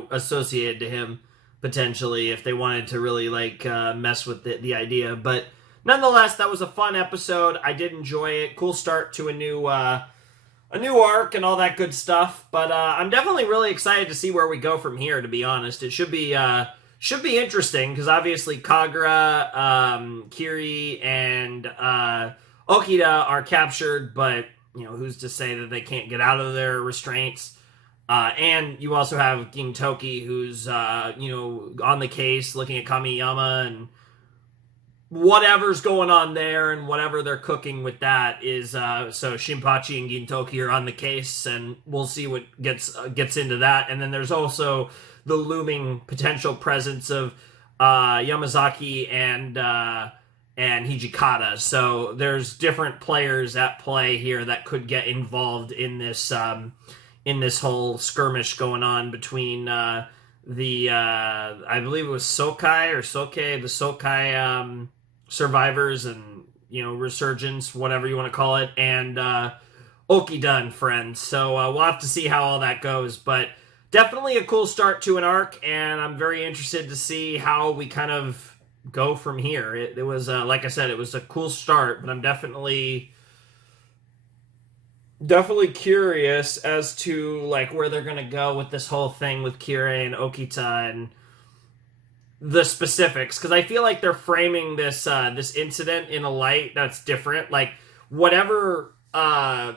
associated to him potentially if they wanted to really like mess with the idea. But nonetheless, that was a fun episode. I did enjoy it. Cool start to a new arc and all that good stuff. But I'm definitely really excited to see where we go from here. To be honest, it should be interesting because obviously Kagura, Kiri, and Okita are captured, but who's to say that they can't get out of their restraints? And you also have Gintoki, who's on the case, looking at Kamiyama and whatever's going on there, and whatever they're cooking with that is so Shinpachi and Gintoki are on the case, and we'll see what gets into that. And then there's also the looming potential presence of Yamazaki and Hijikata. So there's different players at play here that could get involved in this whole skirmish going on between I believe it was Sokai or Soke, the Sokai survivors and resurgence, whatever you want to call it, and Okida and friends. So we'll have to see how all that goes, but definitely a cool start to an arc, and I'm very interested to see how we kind of go from here. It was like I said, it was a cool start, but I'm definitely curious as to where they're gonna go with this whole thing with Kirei and Okita and the specifics, because I feel like they're framing this incident in a light that's different. Whatever Kamiyama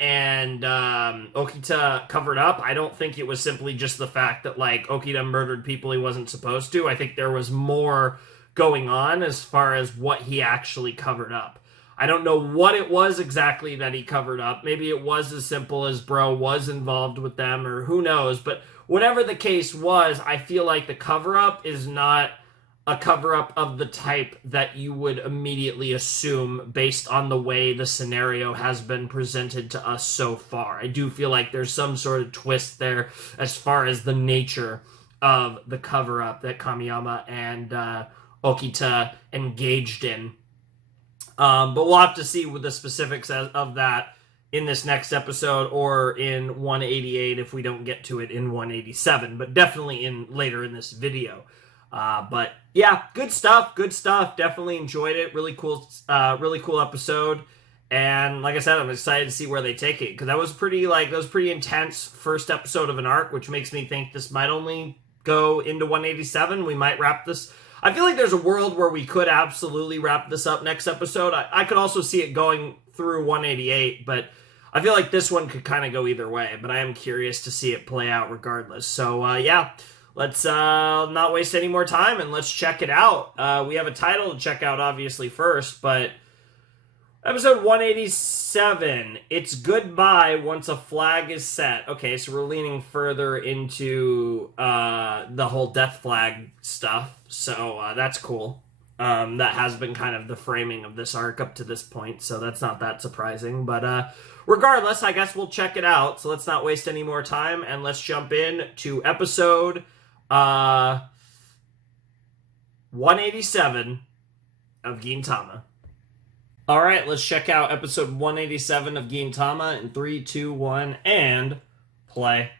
and Okita covered up, I don't think it was simply just the fact that Okita murdered people he wasn't supposed to. I think there was more going on as far as what he actually covered up. I don't know what it was exactly that he covered up. Maybe it was as simple as Bro was involved with them, or who knows. But whatever the case was, I feel like the cover-up is not a cover-up of the type that you would immediately assume based on the way the scenario has been presented to us so far. I do feel like there's some sort of twist there as far as the nature of the cover-up that Kamiyama and Okita engaged in. But we'll have to see with the specifics of that in this next episode, or in 188 if we don't get to it in 187, but definitely later in this video. But yeah, good stuff. Definitely enjoyed it. Really cool episode. And like I said, I'm excited to see where they take it, because that was pretty intense first episode of an arc, which makes me think this might only go into 187. We might wrap this. I feel like there's a world where we could absolutely wrap this up next episode. I could also see it going through 188, but I feel like this one could kind of go either way. But I am curious to see it play out regardless. So yeah, let's not waste any more time and let's check it out. We have a title to check out, obviously, first, but episode 187, it's goodbye once a flag is set. Okay, so we're leaning further into the whole death flag stuff, so that's cool. That has been kind of the framing of this arc up to this point, so that's not that surprising. But regardless, I guess we'll check it out, so let's not waste any more time, and let's jump in to episode 187 of Gintama. All right, let's check out episode 187 of Gintama in 3, 2, 1, and play.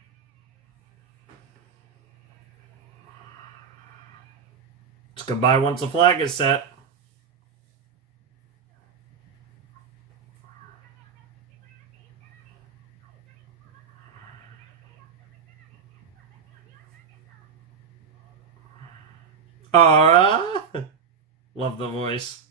It's goodbye once the flag is set. Alright. Love the voice.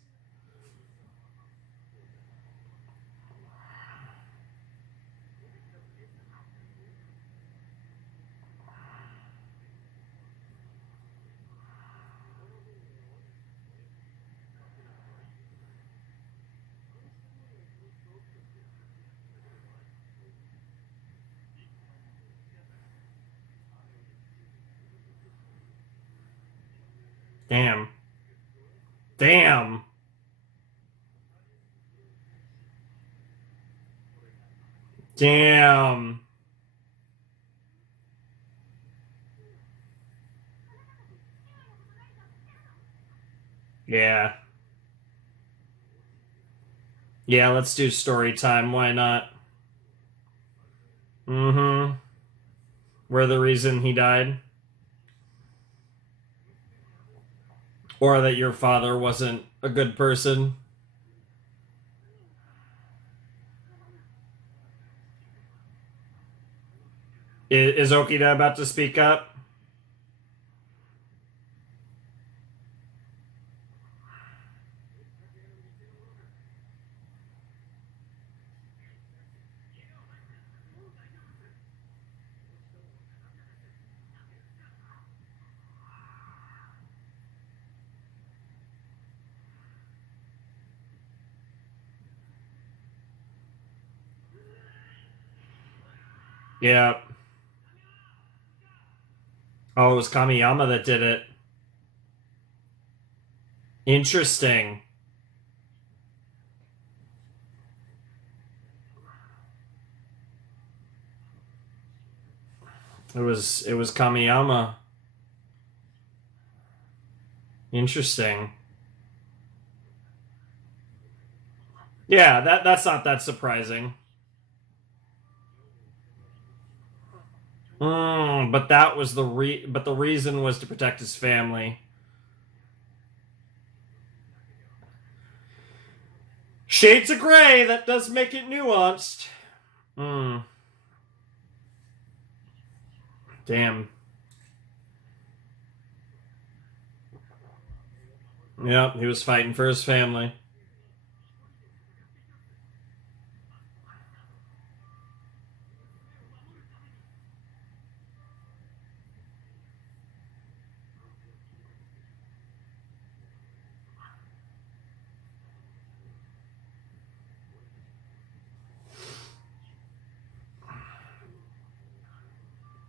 Damn. Damn. Damn. Yeah. Yeah, let's do story time. Why not? Mm-hmm. We're the reason he died. Or that your father wasn't a good person. Is Okita about to speak up? Yeah. Oh, it was Kamiyama that did it. Interesting. It was Kamiyama. Interesting. Yeah, that's not that surprising. But that was but the reason was to protect his family. Shades of gray, that does make it nuanced. Hmm. Damn. Yep, he was fighting for his family.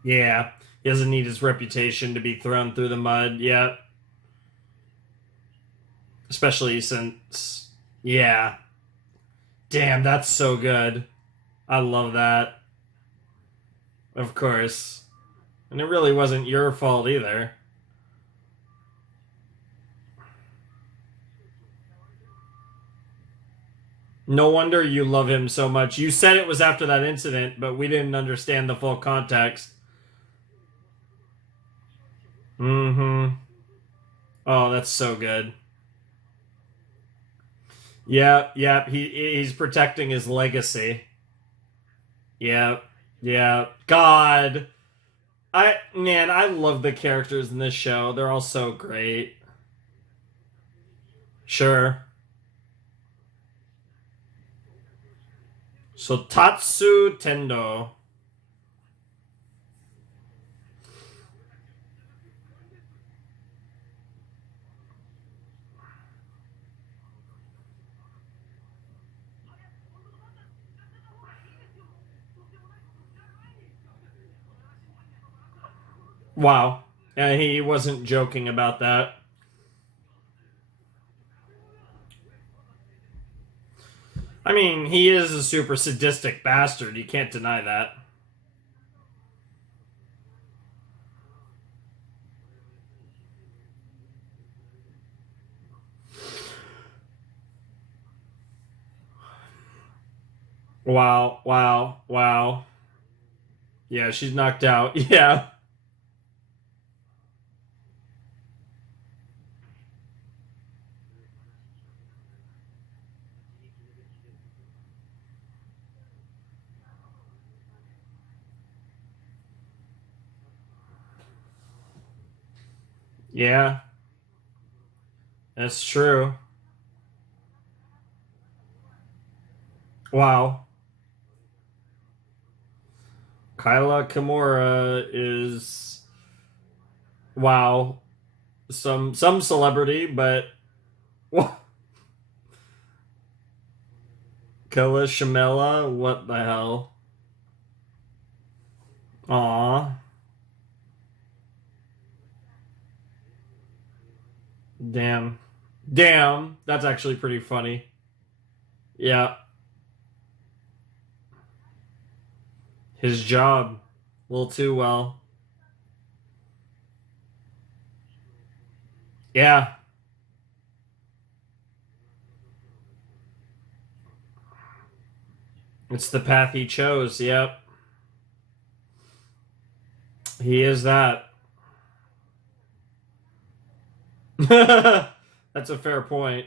Yeah, he doesn't need his reputation to be thrown through the mud yet. Especially since, yeah. Damn, that's so good. I love that. Of course. And it really wasn't your fault either. No wonder you love him so much. You said it was after that incident, but we didn't understand the full context. Mm-hmm. Oh, that's so good. Yeah, yeah, he's protecting his legacy. Yeah, yeah. God. I love the characters in this show. They're all so great. Sure. So Tatsu Tendo. Wow. And he wasn't joking about that. I mean, he is a super sadistic bastard. You can't deny that. Wow, wow, wow. Yeah, she's knocked out. Yeah. Yeah, that's true. Wow. Kyla Kimura is wow. Some celebrity, but Kyla Shamela, what the hell? Aw. Damn. Damn. That's actually pretty funny. Yeah. His job. A little too well. Yeah. It's the path he chose. Yep. He is that. That's a fair point.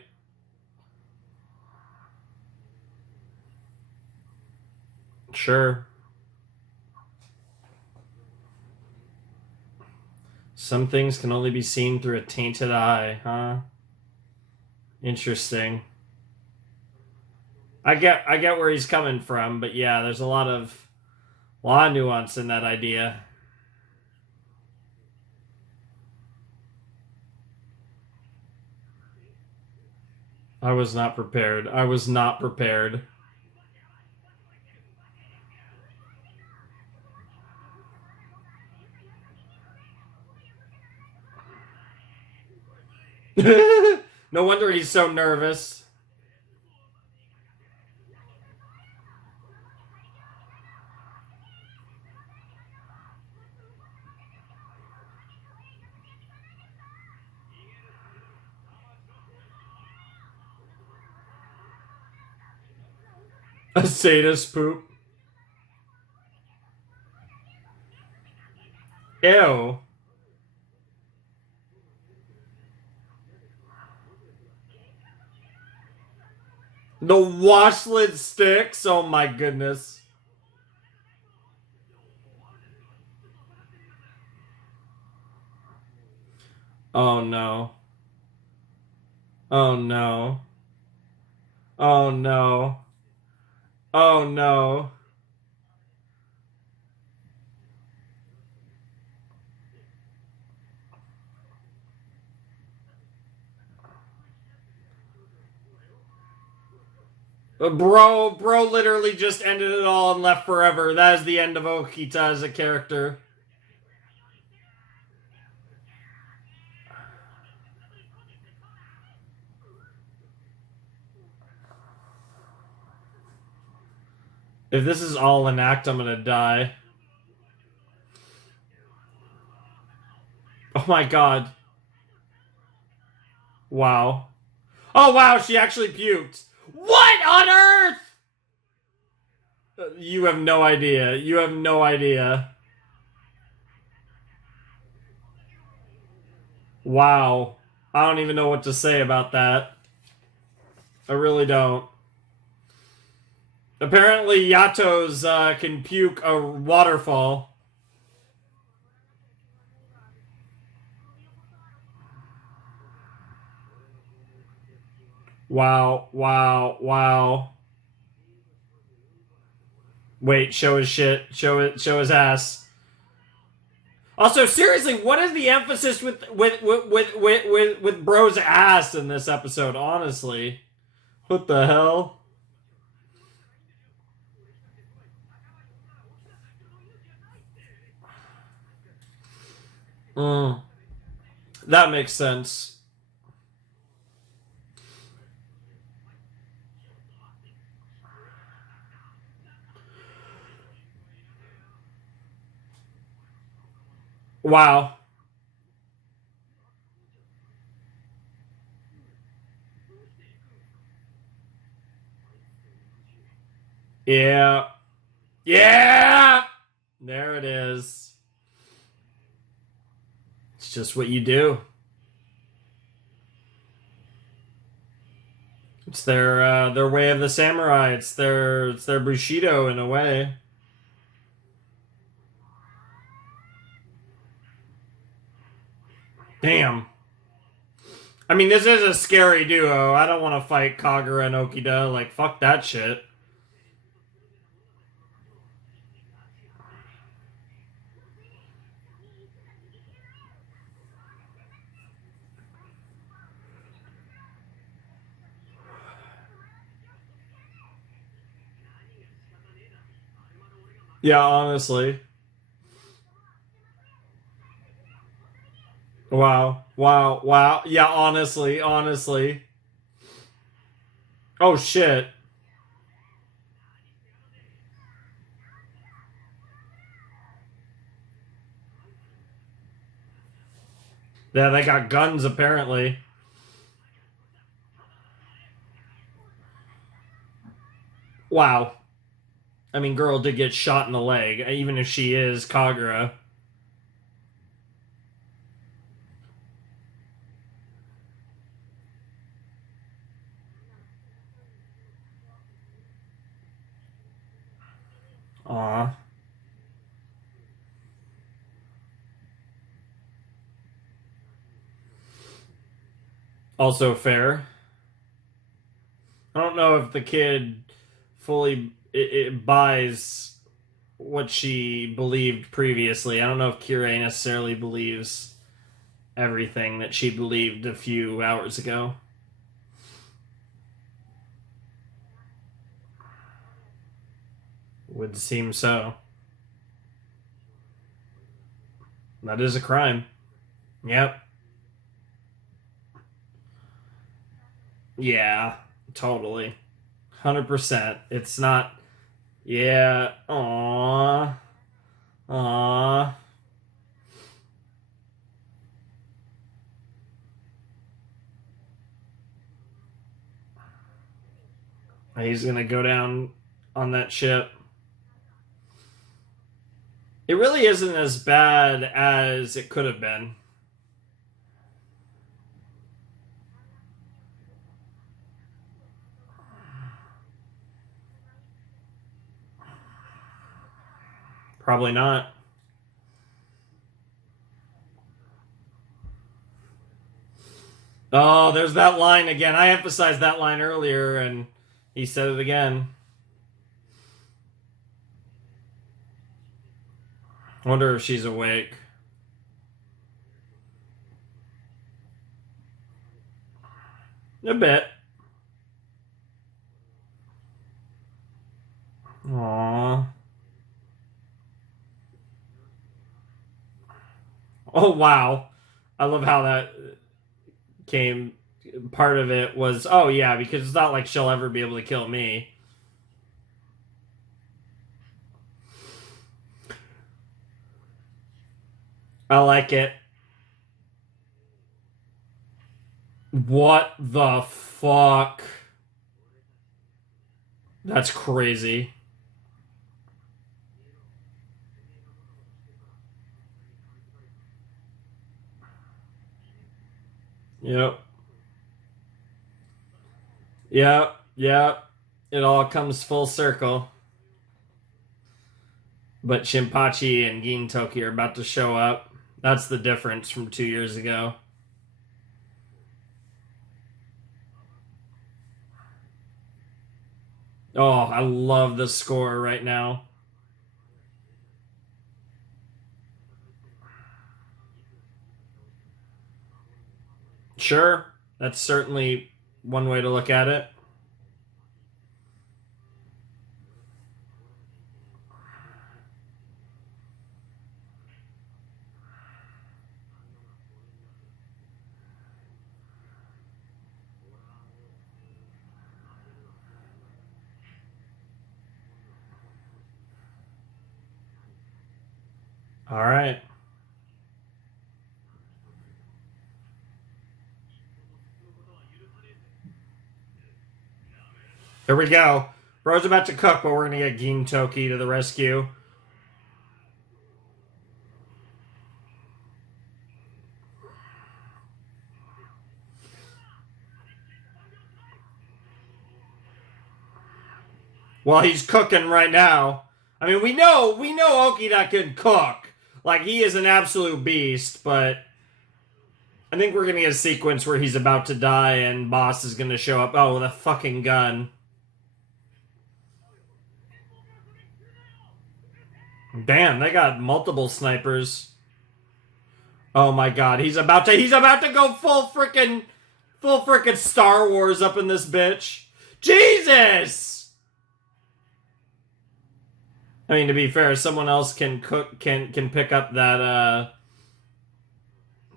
Sure. Some things can only be seen through a tainted eye, huh? Interesting. I get where he's coming from, but yeah, there's a lot of nuance in that idea. I was not prepared. I was not prepared. No wonder he's so nervous. A sadist poop. Ew. The washlet sticks? Oh my goodness. Oh no. Oh no. Oh no. Oh no. Bro literally just ended it all and left forever. That is the end of Okita as a character. If this is all an act, I'm gonna die. Oh my god. Wow. Oh wow, she actually puked. What on earth? You have no idea. You have no idea. Wow. I don't even know what to say about that. I really don't. Apparently, Yatos can puke a waterfall. Wow, wow, wow. Wait, show his shit. Show his ass. Also, seriously, what is the emphasis with bro's ass in this episode? Honestly, what the hell? That makes sense. Wow. Yeah. Yeah! There it is. It's just what you do. It's their way of the samurai. It's their Bushido in a way. Damn. I mean, this is a scary duo. I don't want to fight Kagura and Okida. Like, fuck that shit. Yeah, honestly. Wow. Wow. Wow. Yeah, honestly. Honestly. Oh, shit. Yeah, they got guns, apparently. Wow. I mean, girl did get shot in the leg, even if she is Kagura. Aw. Also fair. I don't know if the kid fully it buys what she believed previously. I don't know if Kirei necessarily believes everything that she believed a few hours ago. Would seem so. That is a crime. Yep. Yeah, totally. 100%. It's not. Yeah. Aww. Aww. He's gonna go down on that ship. It really isn't as bad as it could have been. Probably not. Oh, there's that line again. I emphasized that line earlier, and he said it again. I wonder if she's awake. A bit. Aww. Oh, wow. I love how that came. Part of it was, oh, yeah, because it's not like she'll ever be able to kill me. I like it. What the fuck? That's crazy. Yep. Yep. Yep. It all comes full circle. But Shinpachi and Gintoki are about to show up. That's the difference from 2 years ago. Oh, I love the score right now. Sure, that's certainly one way to look at it. All right. Here we go. Bro's about to cook, but we're going to get Gintoki to the rescue. Well, he's cooking right now. I mean, we know Okida can cook. Like, he is an absolute beast, but I think we're gonna get a sequence where he's about to die and Boss is gonna show up. Oh, with a fucking gun. Damn, they got multiple snipers. Oh my god, he's about to go full frickin' Star Wars up in this bitch. Jesus! I mean, to be fair, someone else can pick up that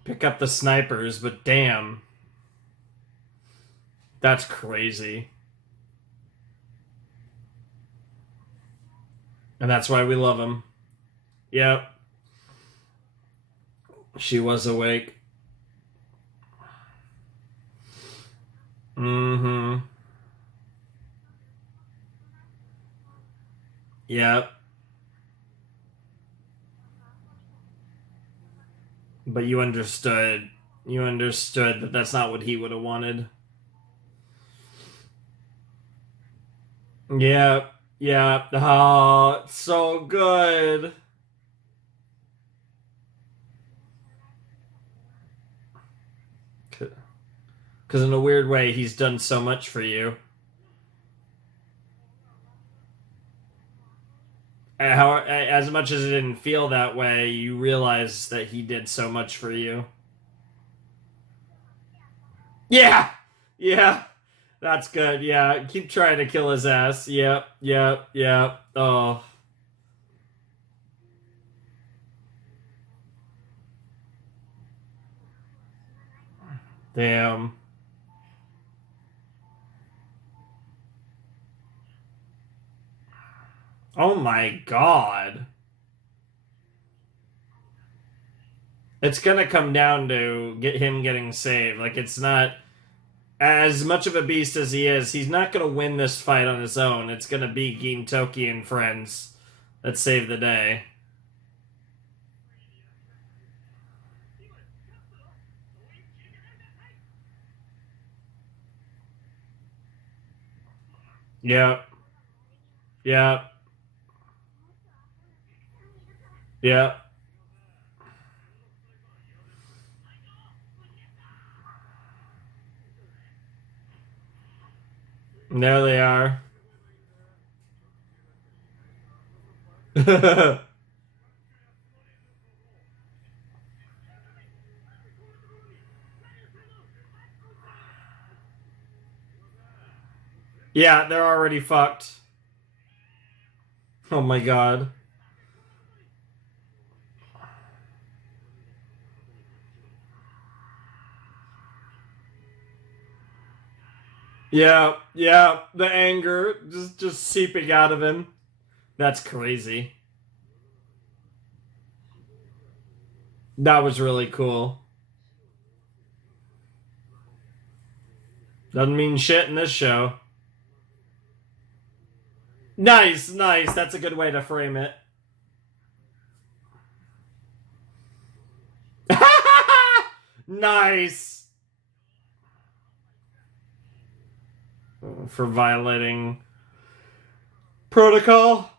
pick up the snipers, but damn. That's crazy. And that's why we love him. Yep. She was awake. Mm-hmm. Yep. But you understood. You understood that that's not what he would have wanted. Yep. Yeah. Oh, it's so good. Because in a weird way, he's done so much for you. As much as it didn't feel that way, you realize that he did so much for you. Yeah, yeah, that's good. Yeah, keep trying to kill his ass. Yep, yep, yep. Oh, damn. Oh my god. It's gonna come down to get him getting saved. Like, it's not as much of a beast as he is. He's not gonna win this fight on his own. It's gonna be Gintoki and friends that save the day. Yep, yep, yep. And there they are. Yeah, they're already fucked. Oh my god. Yeah, yeah, the anger just seeping out of him. That's crazy. That was really cool. Doesn't mean shit in this show. Nice, nice. That's a good way to frame it. Nice. For violating protocol.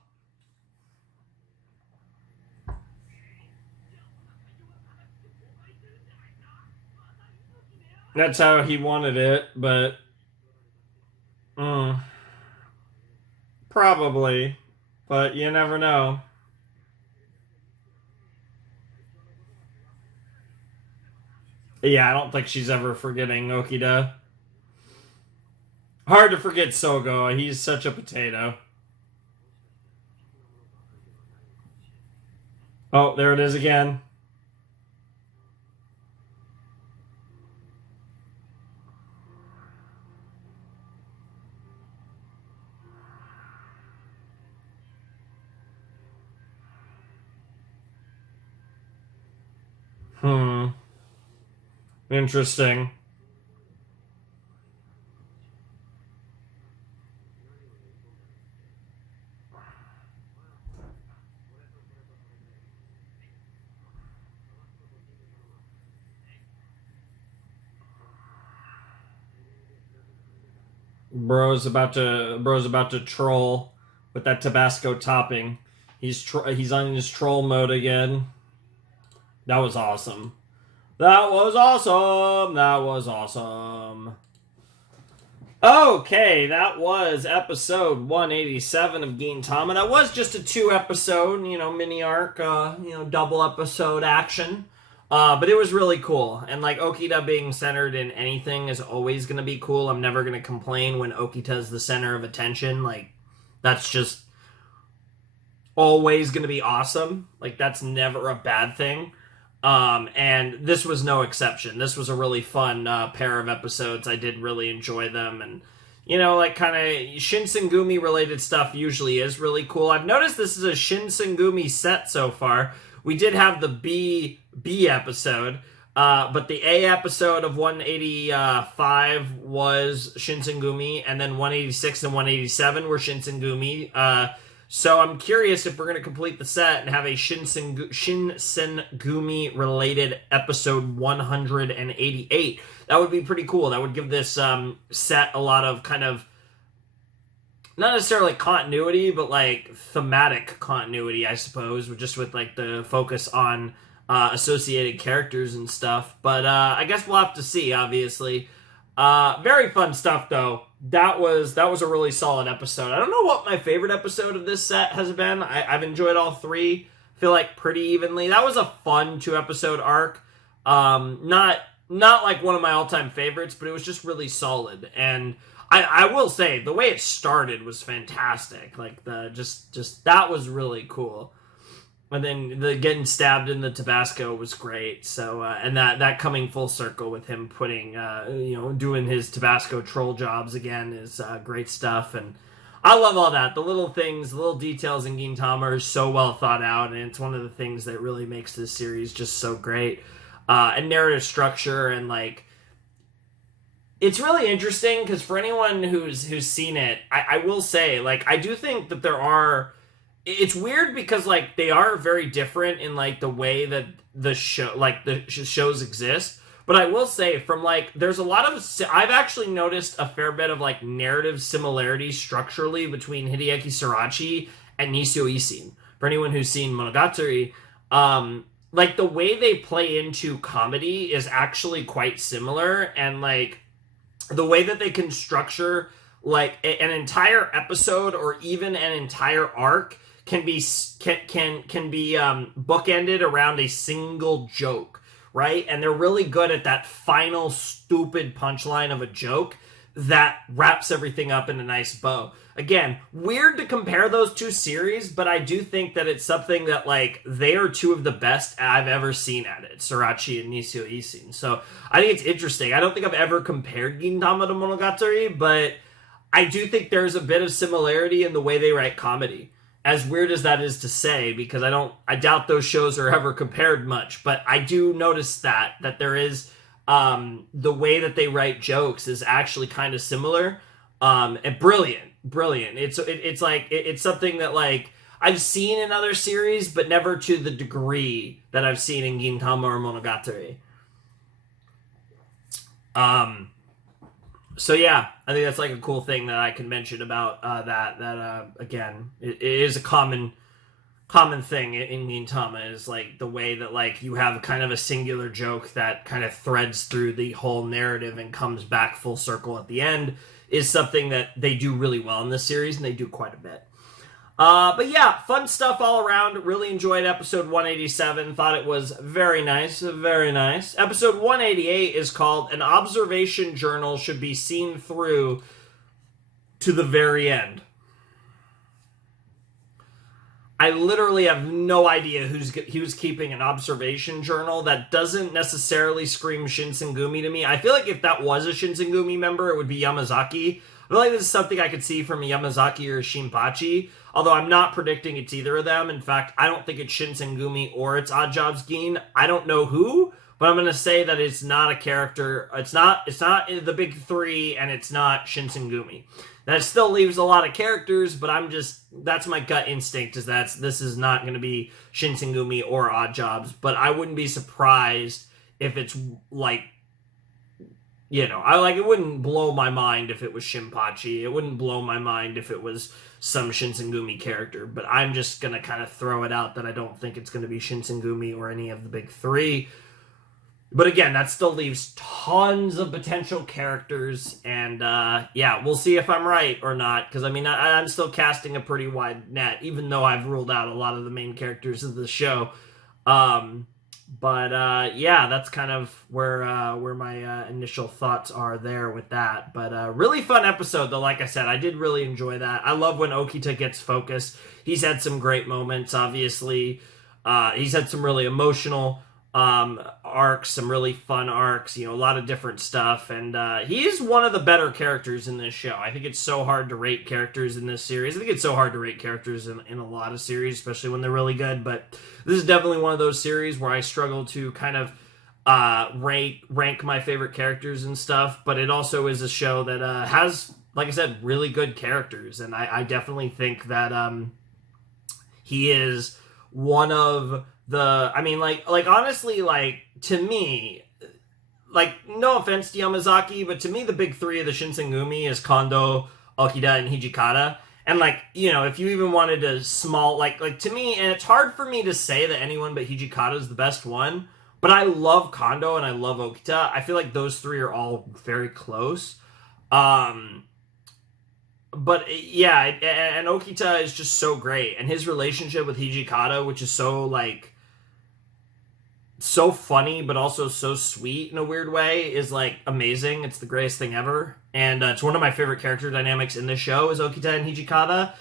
That's how he wanted it, but probably. But you never know. Yeah, I don't think she's ever forgetting Okida. Hard to forget Sogo. He's such a potato. Oh, there it is again. Hmm. Interesting. Bro's about to troll with that Tabasco topping. He's on his troll mode again. That was awesome. That was awesome. That was awesome. Okay, that was episode 187 of Gintama. That was just a 2-episode, mini arc, double episode action. But it was really cool. And like Okita being centered in anything is always going to be cool. I'm never going to complain when Okita's the center of attention. Like, that's just always going to be awesome. Like, that's never a bad thing. And this was no exception. This was a really fun pair of episodes. I did really enjoy them. And, like kind of Shinsengumi related stuff usually is really cool. I've noticed this is a Shinsengumi set so far. We did have the B episode, but the A episode of 185 was Shinsengumi, and then 186 and 187 were Shinsengumi. So I'm curious if we're going to complete the set and have a Shinsengumi related episode 188. That would be pretty cool. That would give this set a lot of kind of not necessarily continuity, but like thematic continuity, I suppose, just with like the focus on associated characters and stuff. But I guess we'll have to see. Obviously, very fun stuff though. That was a really solid episode. I don't know what my favorite episode of this set has been. I've enjoyed all three. I feel like pretty evenly. That was a fun 2-episode arc. Not like one of my all-time favorites, but it was just really solid. And I will say the way it started was fantastic. Like the just that was really cool. And then the getting stabbed in the Tabasco was great. So and that coming full circle with him putting doing his Tabasco troll jobs again is great stuff. And I love all that. The little things, the little details in Gintama are so well thought out, and it's one of the things that really makes this series just so great. And narrative structure, and like it's really interesting because for anyone who's seen it, I will say, like, I do think that there are. It's weird because like they are very different in like the way that the shows exist. But I will say, from like, there's a lot of. I've actually noticed a fair bit of like narrative similarities structurally between Hideaki Sorachi and Nisio Isin. For anyone who's seen Monogatari, like the way they play into comedy is actually quite similar, and like the way that they can structure like an entire episode or even an entire arc can be bookended around a single joke, right? And they're really good at that final stupid punchline of a joke that wraps everything up in a nice bow. Again, weird to compare those two series, but I do think that it's something that, like, they are two of the best I've ever seen at it, Sorachi and Nisio Isin. So I think it's interesting. I don't think I've ever compared Gintama to Monogatari, but I do think there's a bit of similarity in the way they write comedy. As weird as that is to say, because I doubt those shows are ever compared much, but I do notice that there is, the way that they write jokes is actually kind of similar, and brilliant. It's like, it's something that like I've seen in other series, but never to the degree that I've seen in Gintama or Monogatari. So yeah, I think that's like a cool thing that I can mention about that again, it is a common thing in Gintama, is like the way that like you have kind of a singular joke that kind of threads through the whole narrative and comes back full circle at the end, is something that they do really well in this series, and they do quite a bit. But yeah, fun stuff all around. Really enjoyed episode 187. Thought it was very nice, very nice. Episode 188 is called An Observation Journal Should Be Seen Through to the Very End. I literally have no idea who's keeping an observation journal. That doesn't necessarily scream Shinsengumi to me. I feel like if that was a Shinsengumi member, it would be Yamazaki. I feel like this is something I could see from Yamazaki or Shinpachi, although I'm not predicting it's either of them. In fact, I don't think it's Shinsengumi or it's Oddjob's Gin. I don't know who, but I'm going to say that it's not a character. It's not the big three, and it's not Shinsengumi. That still leaves a lot of characters, but that's my gut instinct, is that this is not going to be Shinsengumi or Oddjobs, but I wouldn't be surprised if it's like, it wouldn't blow my mind if it was Shinpachi. It wouldn't blow my mind if it was some Shinsengumi character, but I'm just going to kind of throw it out that I don't think it's going to be Shinsengumi or any of the big three. But again, that still leaves tons of potential characters, and we'll see if I'm right or not, because I'm still casting a pretty wide net, even though I've ruled out a lot of the main characters of the show. That's kind of where my initial thoughts are there with that. But really fun episode, though. Like I said, I did really enjoy that. I love when Okita gets focused. He's had some great moments, obviously. He's had some really emotional arcs, some really fun arcs, a lot of different stuff, and he is one of the better characters in this show. I think it's so hard to rate characters in this series. I think it's so hard to rate characters in a lot of series, especially when they're really good, but this is definitely one of those series where I struggle to kind of rank my favorite characters and stuff, but it also is a show that has, like I said, really good characters, and I definitely think that he is one of the, honestly, to me, no offense to Yamazaki, but to me the big three of the Shinsengumi is Kondo, Okida and Hijikata. And like, you know, if you even wanted to small like to me, and it's hard for me to say that anyone but Hijikata is the best one, but I love Kondo and I love Okita. I feel like those three are all very close. Um but yeah, and Okita is just so great, and his relationship with Hijikata, which is so like so funny but also so sweet in a weird way, is like amazing. It's the greatest thing ever, and it's one of my favorite character dynamics in this show is Okita and Hijikata,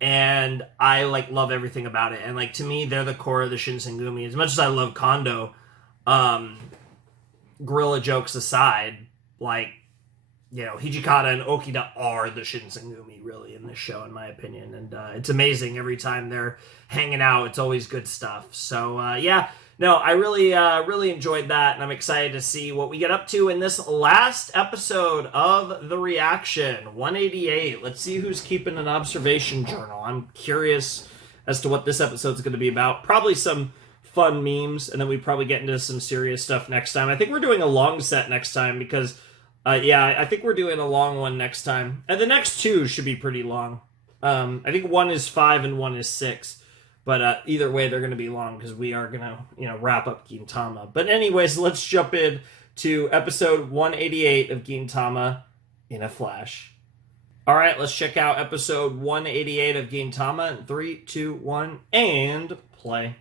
and I like love everything about it. And like to me, they're the core of the Shinsengumi. As much as I love Kondo, gorilla jokes aside, like, you know, Hijikata and Okita are the Shinsengumi, really, in this show, in my opinion. And it's amazing every time they're hanging out. It's always good stuff. So, yeah, no, I really enjoyed that, and I'm excited to see what we get up to in this last episode of The Reaction, 188. Let's see who's keeping an observation journal. I'm curious as to what this episode's going to be about. Probably some fun memes, and then we probably get into some serious stuff next time. I think we're doing a long set next time because... yeah, I think we're doing a long one next time. And the next two should be pretty long. I think one is 5 and one is 6. But either way, they're going to be long because we are going to, you know, wrap up Gintama. But anyways, let's jump in to episode 188 of Gintama in a flash. All right, let's check out episode 188 of Gintama in 3, 2, 1, and play.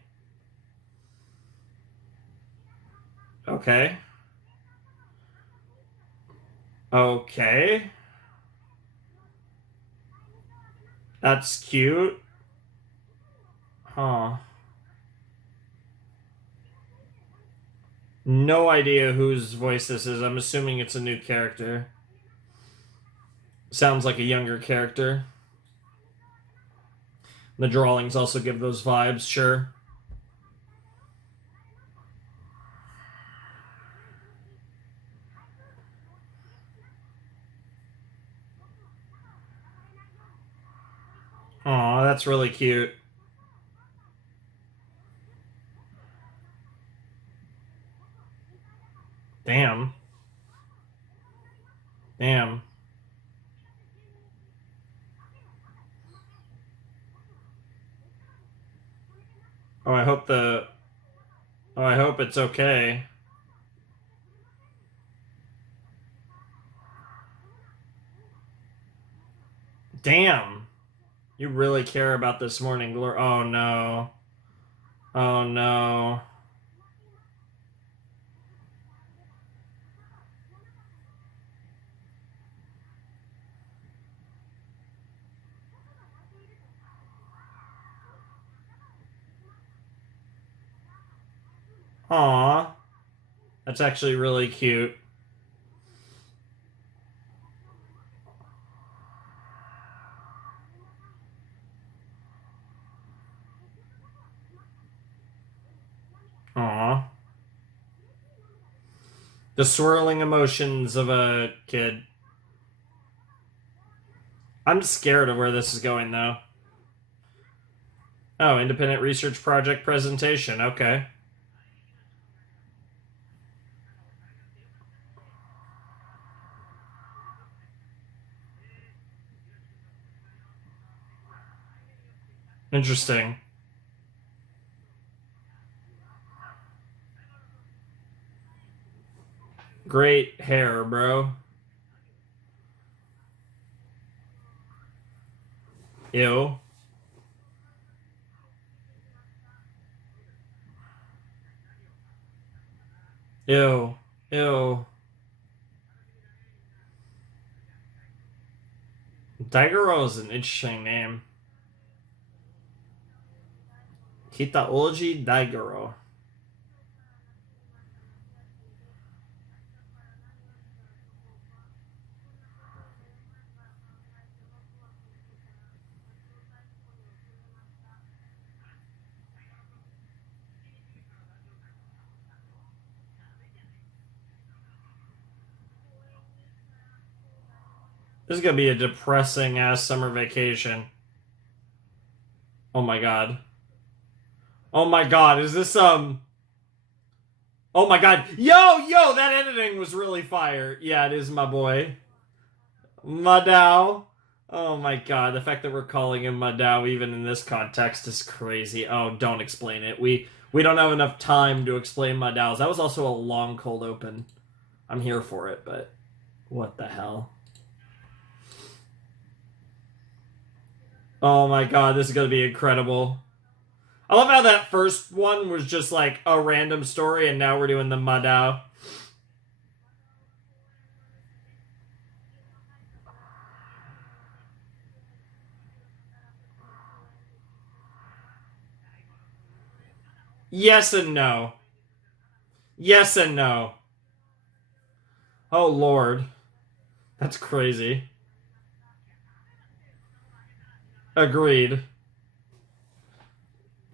Okay. Okay. That's cute. Huh. No idea whose voice this is. I'm assuming it's a new character. Sounds like a younger character. The drawings also give those vibes, sure. Aw, that's really cute. Damn. Damn. Oh, I hope the... Oh, I hope it's okay. Damn. You really care about this morning glory. Oh, no. Oh, no. Aw. That's actually really cute. Aw. The swirling emotions of a kid. I'm scared of where this is going, though. Oh, independent research project presentation. Okay. Interesting. Great hair, bro. Ew. Ew. Ew. Daigoro is an interesting name. Kitaoji Daigoro. This is gonna be a depressing ass summer vacation. Oh my god. Oh my god, is this Oh my god. Yo, that editing was really fire. Yeah, it is, my boy. Madao. Oh my god, the fact that we're calling him Madao even in this context is crazy. Oh, don't explain it. We don't have enough time to explain Madao's. That was also a long cold open. I'm here for it, but what the hell? Oh my god, this is gonna be incredible. I love how that first one was just like a random story, and now we're doing the Madao. Yes and no. Yes and no. Oh lord. That's crazy. Agreed.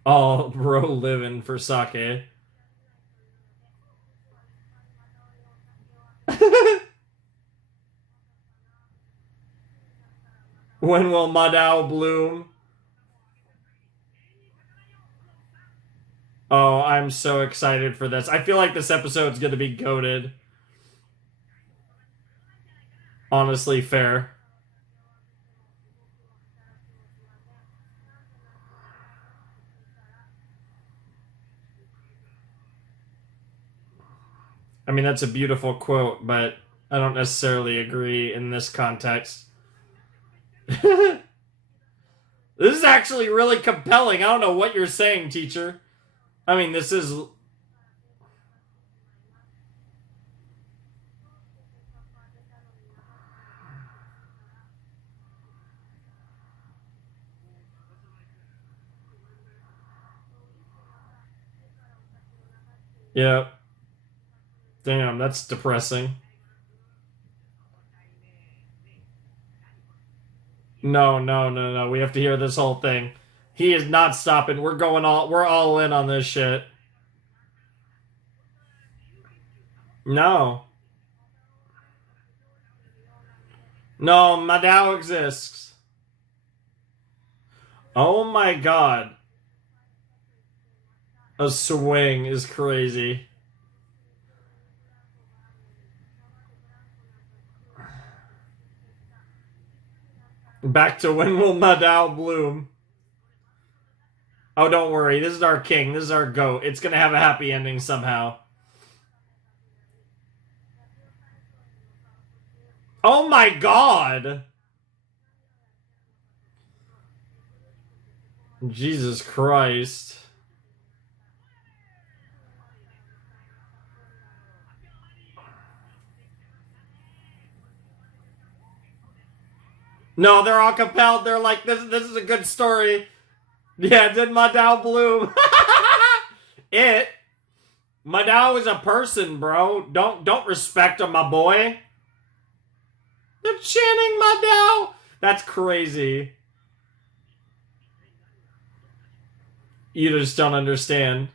Oh, bro living for sake. When will Madao bloom? Oh, I'm so excited for this. I feel like this episode's gonna be goated. Honestly, fair. I mean, that's a beautiful quote, but I don't necessarily agree in this context. This is actually really compelling. I don't know what you're saying, teacher. I mean, this is... Yeah. Damn, that's depressing. No, no, no, no. We have to hear this whole thing. He is not stopping. We're all in on this shit. No. No, Madao exists. Oh my god. A swing is crazy. Back to when will Madao bloom? Oh, don't worry. This is our king. This is our goat. It's gonna have a happy ending somehow. Oh my god! Jesus Christ. No, they're all compelled. They're like, this is a good story. Yeah, did Madao bloom? It. Madao is a person, bro. Don't respect him, my boy. They're chanting Madao. That's crazy. You just don't understand.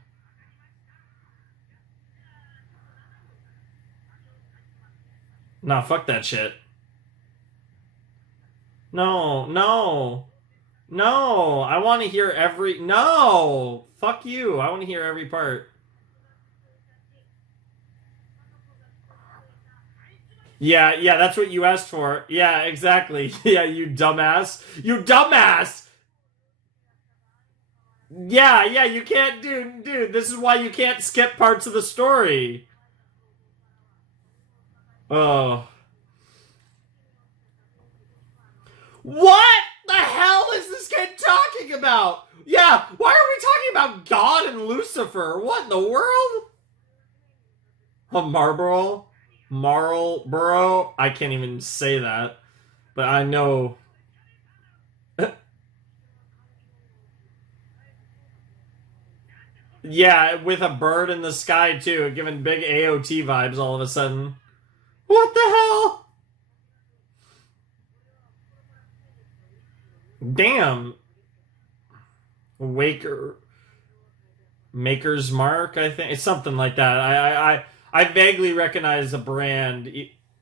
Nah, fuck that shit. No, no. No, I want to hear every... No! Fuck you. I want to hear every part. Yeah, yeah, that's what you asked for. Yeah, exactly. Yeah, you dumbass. You dumbass! Yeah, yeah, you can't... Dude, this is why you can't skip parts of the story. Oh. What the hell is this kid talking about? Yeah, why are we talking about God and Lucifer? What in the world? A Marlboro? Marlboro? I can't even say that. But I know. Yeah, with a bird in the sky too, giving big AOT vibes all of a sudden. What the hell? Damn. Waker. Maker's Mark, I think. It's something like that. I vaguely recognize the brand,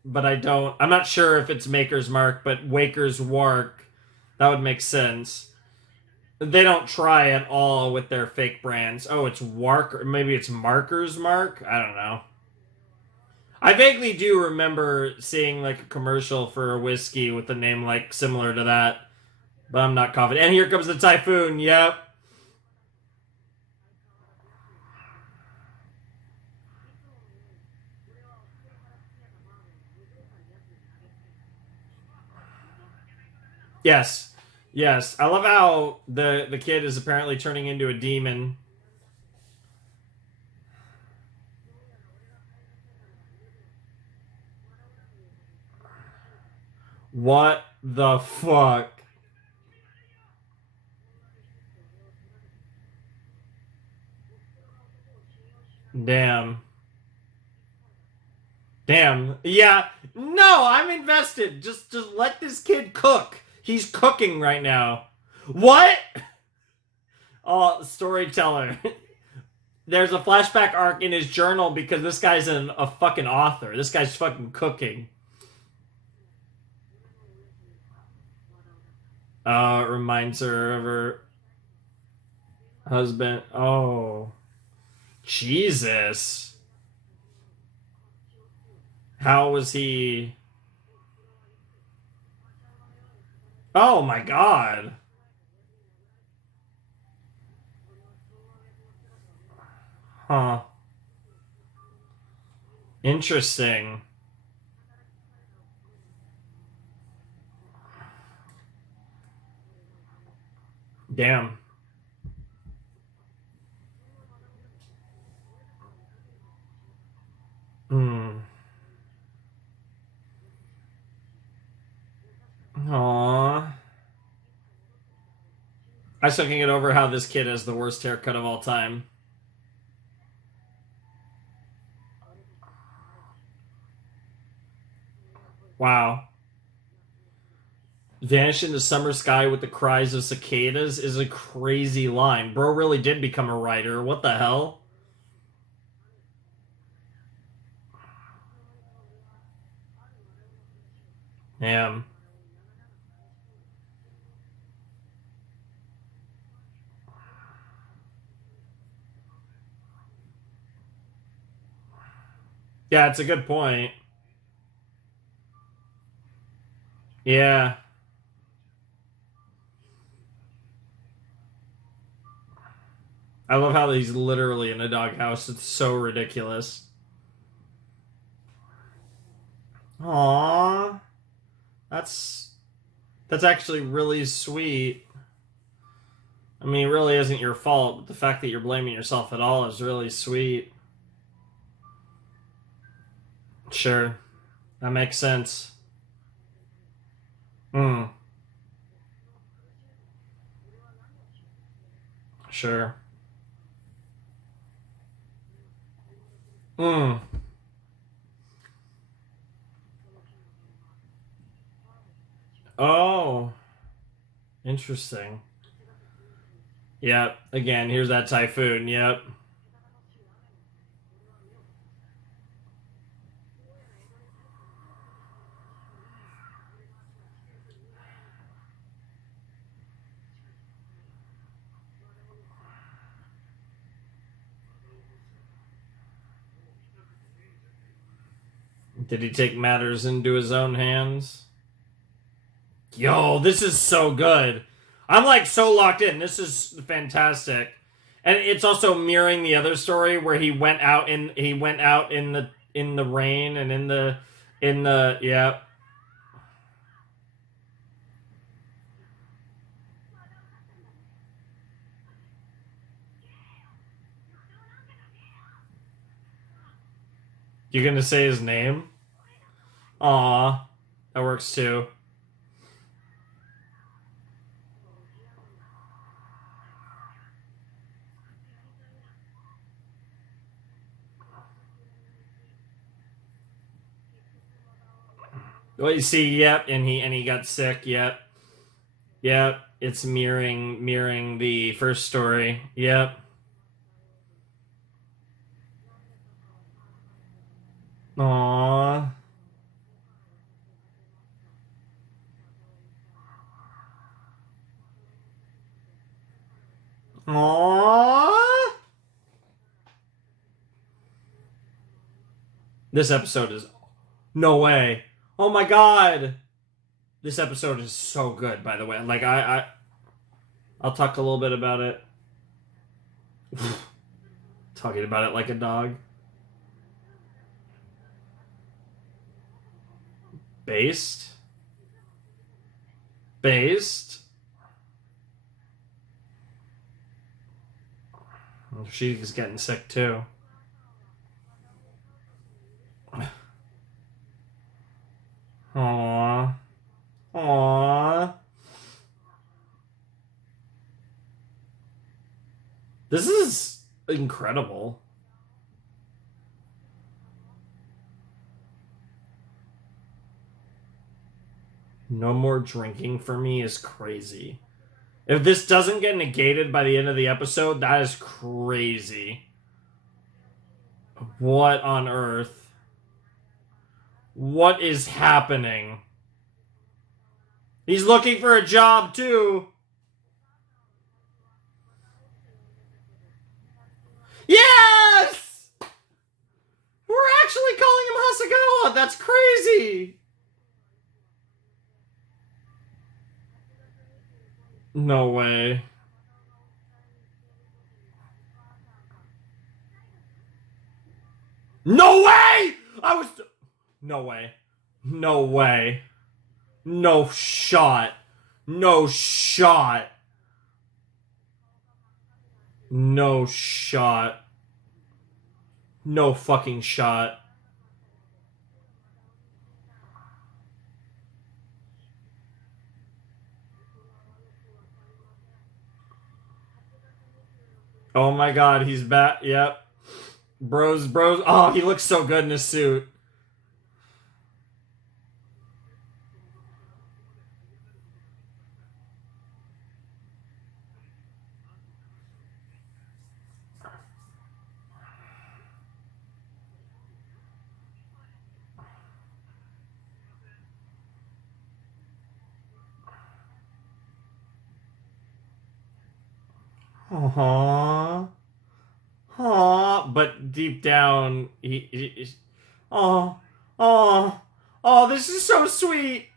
but I don't. I'm not sure if it's Maker's Mark, but Waker's Wark. That would make sense. They don't try at all with their fake brands. Oh, it's Wark, or maybe it's Marker's Mark. I don't know. I vaguely do remember seeing like a commercial for a whiskey with a name like similar to that, but I'm not confident. And here comes the typhoon. Yep. Yes. Yes. I love how the kid is apparently turning into a demon. What the fuck? Damn. Damn. Yeah. No, I'm invested. Just let this kid cook. He's cooking right now. What? Oh, storyteller. There's a flashback arc in his journal because this guy's a fucking author. This guy's fucking cooking. It reminds her of her husband. Oh, Jesus. How was he? Oh my God. Huh. Interesting. Damn. Hmm. Aww. I still can't get over how this kid has the worst haircut of all time. Wow. Vanish in the summer sky with the cries of cicadas is a crazy line. Bro really did become a writer. What the hell? Damn. Yeah, it's a good point. Yeah. I love how he's literally in a doghouse. It's so ridiculous. Aww. That's that's actually really sweet. I mean, it really isn't your fault, but the fact that you're blaming yourself at all is really sweet. Sure. That makes sense. Hmm. Sure. Hmm. Oh. Interesting. Yep. Again, here's that typhoon. Yep. Did he take matters into his own hands? Yo, this is so good. I'm like so locked in. This is fantastic. And it's also mirroring the other story where he went out in the rain and in the yeah. You gonna say his name? Aw. That works too. Well, you see, yep, and he got sick, yep. Yep. It's mirroring the first story. Yep. Aw. Aw. This episode is... No way. Oh my god! This episode is so good, by the way. Like, I'll talk a little bit about it. Talking about it like a dog. Based? She's getting sick too. Aww. Aww. This is incredible. No more drinking for me is crazy. If this doesn't get negated by the end of the episode, that is crazy. What on earth? What is happening? He's looking for a job, too. Yes! We're actually calling him Hasegawa. That's crazy. No way. No way! No way. No way. No shot. No shot. No shot. No fucking shot. Oh my god, he's back. Yep. Bros. Oh, he looks so good in his suit. Aww. Aww. But deep down, he oh, this is so sweet.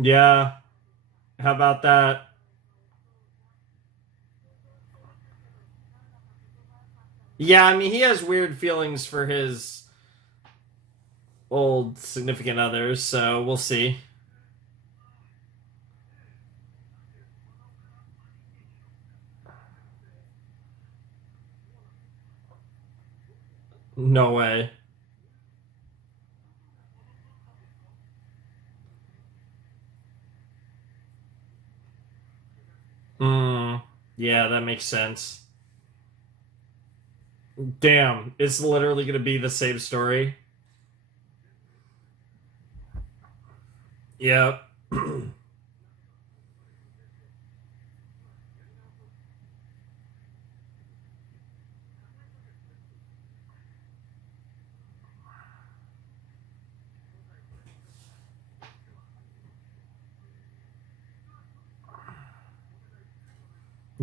Yeah. How about that? Yeah, I mean, he has weird feelings for his old significant others, so we'll see. No way. Yeah, that makes sense. Damn, it's literally gonna be the same story. Yep.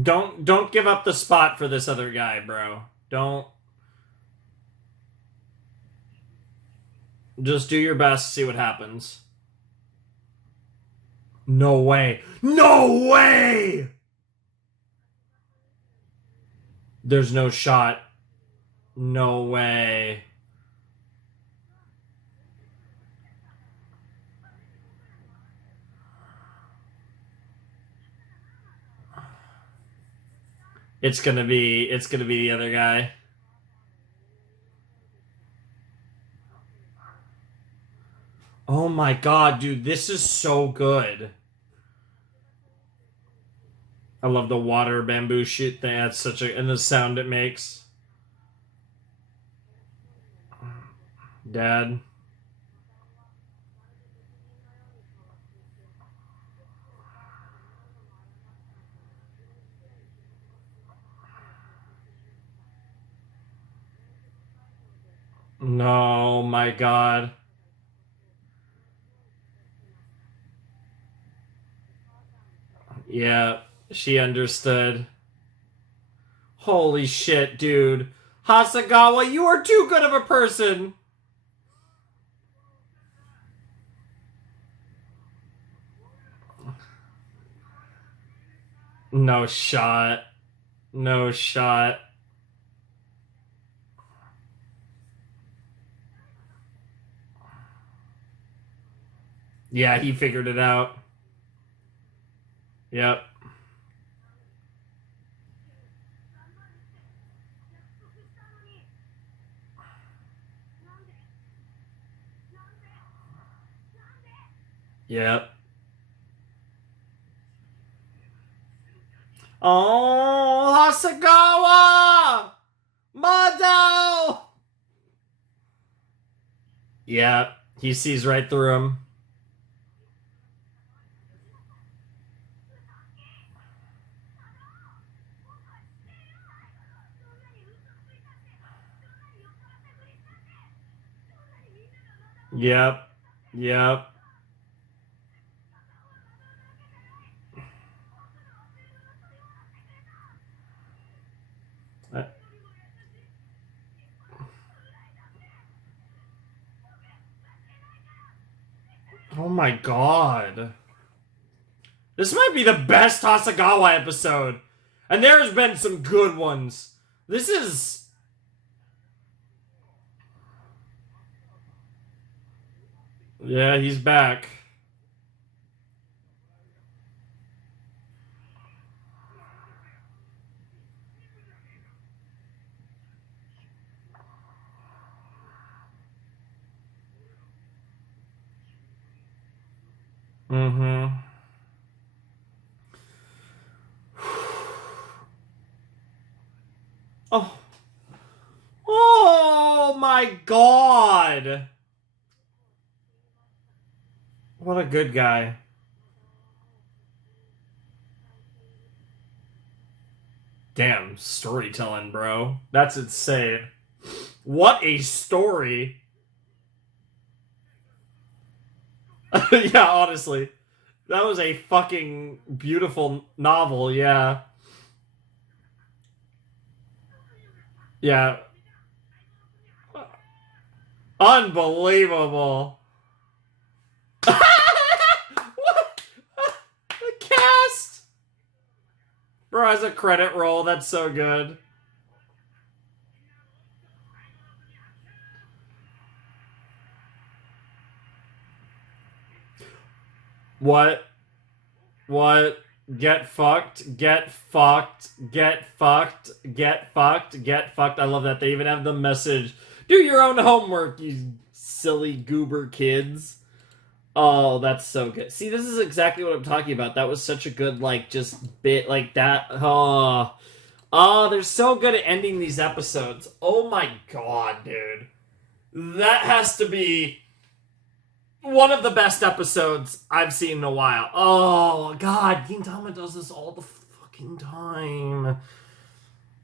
Don't give up the spot for this other guy, bro. Don't. Just do your best, see what happens. No way. No way! There's no shot. No way. It's gonna be the other guy. Oh my god, dude, this is so good. I love the water bamboo shoot thing. That's such a... And the sound it makes. Dad. No, my god. Yeah, she understood. Holy shit, dude. Hasagawa, you are too good of a person. No shot. No shot. Yeah, he figured it out. Yep. Yep. Oh, Hasagawa! Mado! Yep. He sees right through him. Yep. Yep. Oh my god. This might be the best Hasagawa episode. And there's been some good ones. This is... Yeah, he's back. Mm-hmm. Oh. Oh my god. What a good guy. Damn, storytelling, bro. That's insane. What a story. Yeah, honestly. That was a fucking beautiful novel, yeah. Yeah. Unbelievable. What? The cast? Bro, as a credit roll, that's so good. What? What? Get fucked, get fucked, get fucked, get fucked, get fucked. I love that. They even have the message. Do your own homework, you silly goober kids. Oh, that's so good. See, this is exactly what I'm talking about. That was such a good, like, just bit like that. Oh. Oh, they're so good at ending these episodes. Oh my god, dude. That has to be one of the best episodes I've seen in a while. Oh, God. Gintama does this all the fucking time.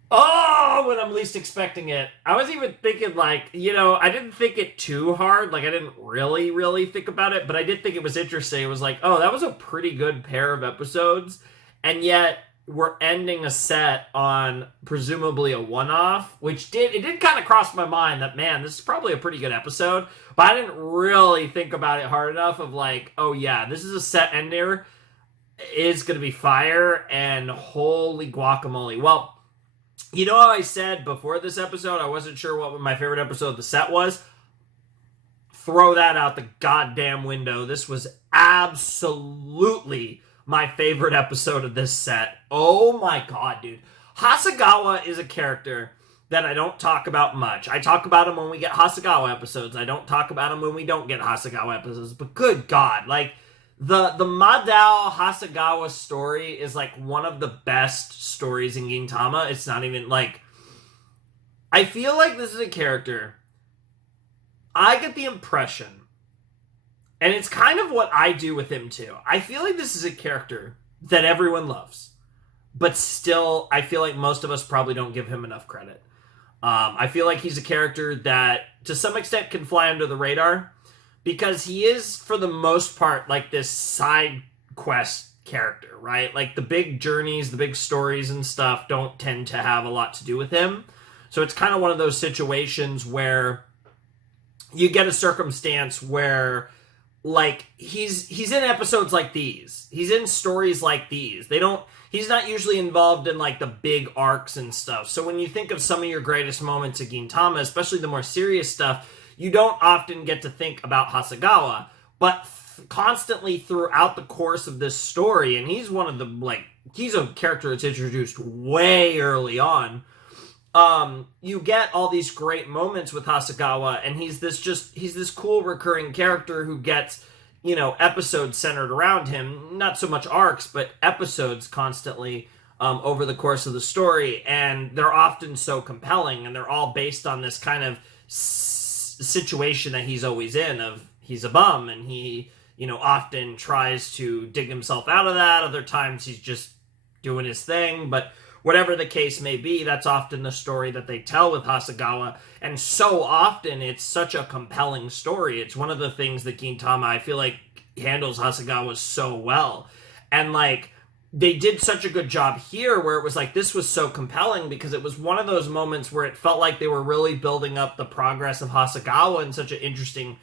Oh, when I'm least expecting it. I was even thinking, like, you know, I didn't think it too hard. Like, I didn't really think about it, but I did think it was interesting. It was like, oh, that was a pretty good pair of episodes. And yet, we're ending a set on presumably a one-off, which did kind of cross my mind that, man, this is probably a pretty good episode, but I didn't really think about it hard enough of like, oh yeah, this is a set ender, it's gonna be fire, and holy guacamole. Well, you know how I said before this episode I wasn't sure what my favorite episode of the set was? Throw that out the goddamn window. This was absolutely my favorite episode of this set. Oh my god, dude. Hasagawa is a character that I don't talk about much. I talk about him when we get Hasagawa episodes. I don't talk about him when we don't get Hasagawa episodes. But good god, like, the Madao Hasagawa story is like one of the best stories in Gintama. It's not even like... I feel like this is a character... I get the impression, and it's kind of what I do with him too. I feel like this is a character that everyone loves, but still, I feel like most of us probably don't give him enough credit. I feel like he's a character that, to some extent, can fly under the radar, because he is, for the most part, like this side quest character, right? Like the big journeys, the big stories and stuff don't tend to have a lot to do with him. So it's kind of one of those situations where you get a circumstance where like he's in episodes like these. He's in stories like these. He's not usually involved in like the big arcs and stuff. So when you think of some of your greatest moments of Gintama, especially the more serious stuff, you don't often get to think about Hasegawa. But constantly throughout the course of this story, and he's one of the he's a character that's introduced way early on. You get all these great moments with Hasegawa, and he's this cool recurring character who gets, episodes centered around him. Not so much arcs, but episodes constantly over the course of the story, and they're often so compelling, and they're all based on this kind of situation that he's always in, of he's a bum, and he, often tries to dig himself out of that. Other times he's just doing his thing, but whatever the case may be, that's often the story that they tell with Hasegawa. And so often it's such a compelling story. It's one of the things that Gintama, I feel like, handles Hasegawa so well. And they did such a good job here where it was like, this was so compelling because it was one of those moments where it felt like they were really building up the progress of Hasegawa in such an interesting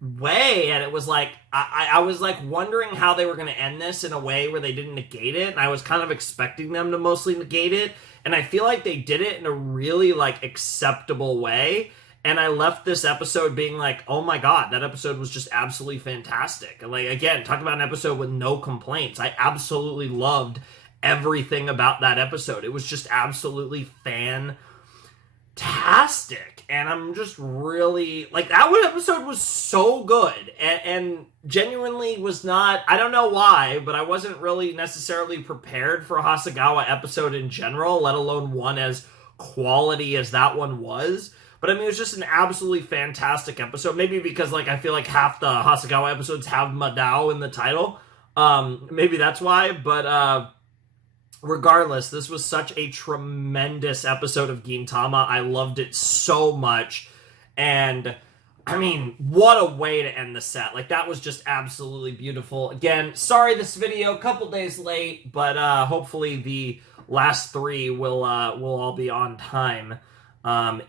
way. And it was like, I was like wondering how they were going to end this in a way where they didn't negate it. And I was kind of expecting them to mostly negate it. And I feel like they did it in a really acceptable way. And I left this episode being like, oh my God, that episode was just absolutely fantastic. And again, talk about an episode with no complaints. I absolutely loved everything about that episode. It was just absolutely fantastic. And I'm just really that one episode was so good and genuinely was not, I don't know why, but I wasn't really necessarily prepared for a Hasegawa episode in general, let alone one as quality as that one was. But I mean, it was just an absolutely fantastic episode. Maybe because I feel like half the Hasegawa episodes have Madao in the title. Maybe that's why, but regardless, this was such a tremendous episode of Gintama. I loved it so much. And, I mean, what a way to end the set. That was just absolutely beautiful. Again, sorry this video, a couple days late, but hopefully the last three will all be on time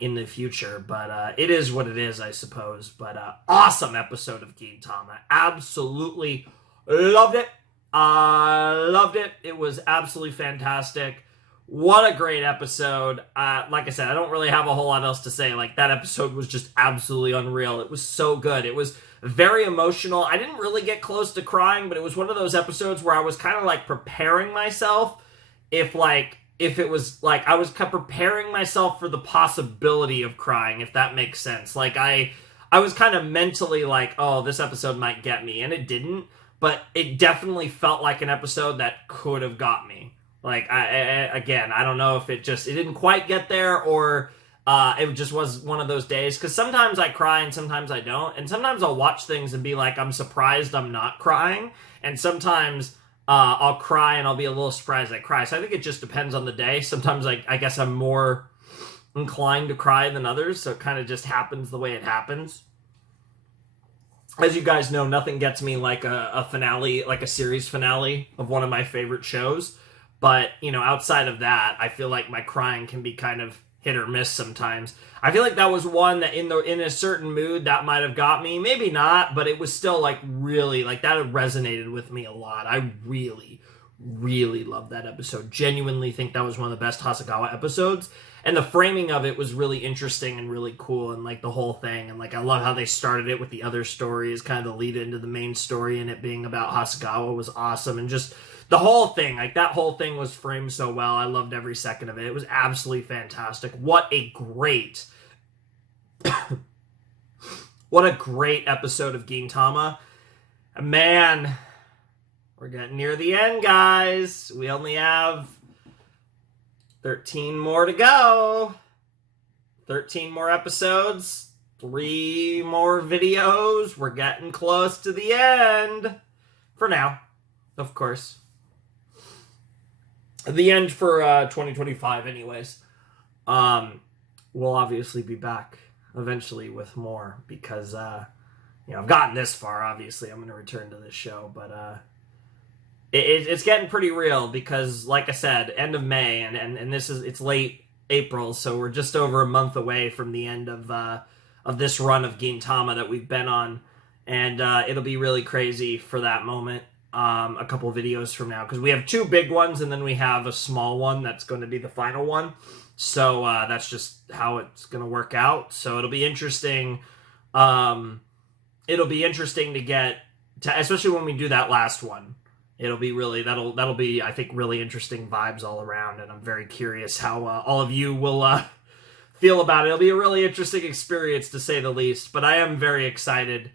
in the future. But it is what it is, I suppose. But awesome episode of Gintama. Absolutely loved it. Loved it. It was absolutely fantastic. What a great episode. Like I said, I don't really have a whole lot else to say. That episode was just absolutely unreal. It was so good. It was very emotional. I didn't really get close to crying, but it was one of those episodes where I was kind of preparing myself if it was I was preparing myself for the possibility of crying, if that makes sense. I was kind of mentally oh, this episode might get me, and it didn't. But it definitely felt like an episode that could have got me. Again, I don't know if it didn't quite get there, or it just was one of those days. Because sometimes I cry and sometimes I don't. And sometimes I'll watch things and be like, I'm surprised I'm not crying. And sometimes I'll cry and I'll be a little surprised I cry. So I think it just depends on the day. Sometimes I guess I'm more inclined to cry than others. So it kind of just happens the way it happens. As you guys know, nothing gets me like a finale, like a series finale of one of my favorite shows. But, outside of that, I feel like my crying can be kind of hit or miss sometimes. I feel like that was one that in a certain mood that might have got me. Maybe not, but it was still really, that resonated with me a lot. I really, really loved that episode. Genuinely think that was one of the best Hasegawa episodes. And the framing of it was really interesting and really cool, and the whole thing. And I love how they started it with the other stories, kind of the lead into the main story, and it being about Hasegawa was awesome. And just the whole thing, that whole thing was framed so well. I loved every second of it. It was absolutely fantastic. What a great episode of Gintama. Man, we're getting near the end, guys. We only have 13 more to go. 13 more episodes. 3 more videos. We're getting close to the end. For now, of course. The end for 2025 anyways. We'll obviously be back eventually with more because, I've gotten this far. Obviously, I'm going to return to this show. But it's getting pretty real because, like I said, end of May, and it's late April, so we're just over a month away from the end of this run of Gintama that we've been on, and it'll be really crazy for that moment. A couple videos from now, because we have two big ones and then we have a small one that's going to be the final one. So that's just how it's going to work out. So it'll be interesting. It'll be interesting to get to, especially when we do that last one. It'll be really, that'll be, I think, really interesting vibes all around, and I'm very curious how all of you will feel about it. It'll be a really interesting experience, to say the least. But I am very excited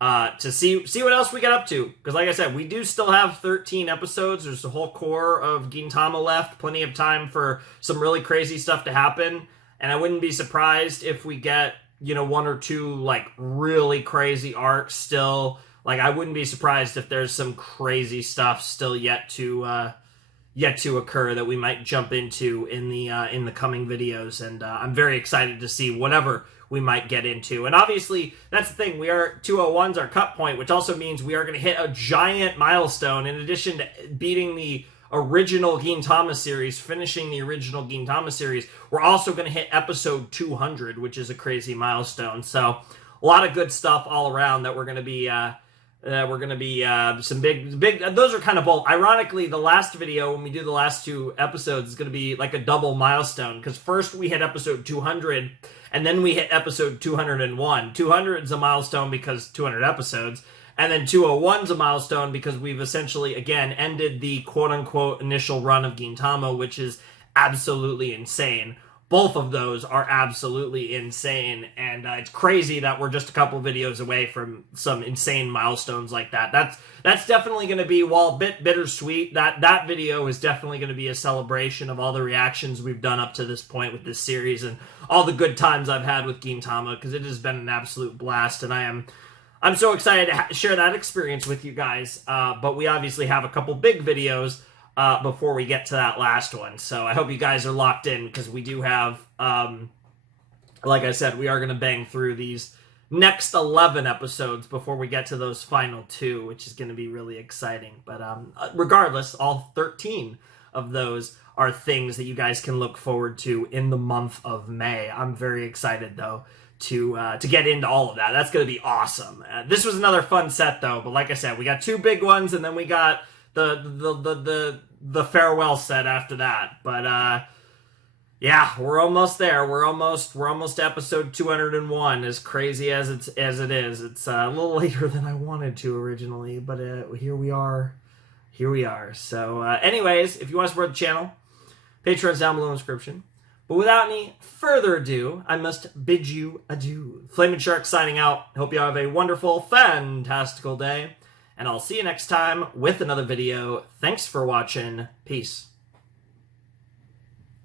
to see what else we get up to. Because like I said, we do still have 13 episodes. There's the whole core of Gintama left. Plenty of time for some really crazy stuff to happen. And I wouldn't be surprised if we get, one or two, like, really crazy arcs still. Like, I wouldn't be surprised if there's some crazy stuff still yet to occur that we might jump into in the coming videos. And I'm very excited to see whatever we might get into. And obviously, that's the thing. 201's our cut point, which also means we are going to hit a giant milestone. In addition to beating the original Gintama series, finishing the original Gintama series, we're also going to hit episode 200, which is a crazy milestone. So a lot of good stuff all around that we're going to be some big. Those are kind of both. Ironically, the last video, when we do the last two episodes, is going to be like a double milestone, because first we hit episode 200, and then we hit episode 201. 200 is a milestone because 200 episodes, and then 201's a milestone because we've essentially, again, ended the quote-unquote initial run of Gintama, which is absolutely insane. Both of those are absolutely insane, and it's crazy that we're just a couple videos away from some insane milestones like that. That's definitely going to be, while a bit bittersweet, that video is definitely going to be a celebration of all the reactions we've done up to this point with this series and all the good times I've had with Gintama, because it has been an absolute blast, and I'm so excited to share that experience with you guys. But we obviously have a couple big videos before we get to that last one. So I hope you guys are locked in, because we do have, like I said, we are going to bang through these next 11 episodes before we get to those final two, which is going to be really exciting. But regardless, all 13 of those are things that you guys can look forward to in the month of May. I'm very excited, though, to get into all of that. That's going to be awesome. This was another fun set, though. But like I said, we got two big ones, and then we got the farewell set after that. But yeah, we're almost there. We're almost to episode 201. As crazy as it is, it's a little later than I wanted to originally, but here we are. So anyways, if you want to support the channel, Patreon's down below in the description. But without any further ado, I must bid you adieu. Flamin' Shark signing out. Hope you have a wonderful, fantastical day. And I'll see you next time with another video. Thanks for watching. Peace.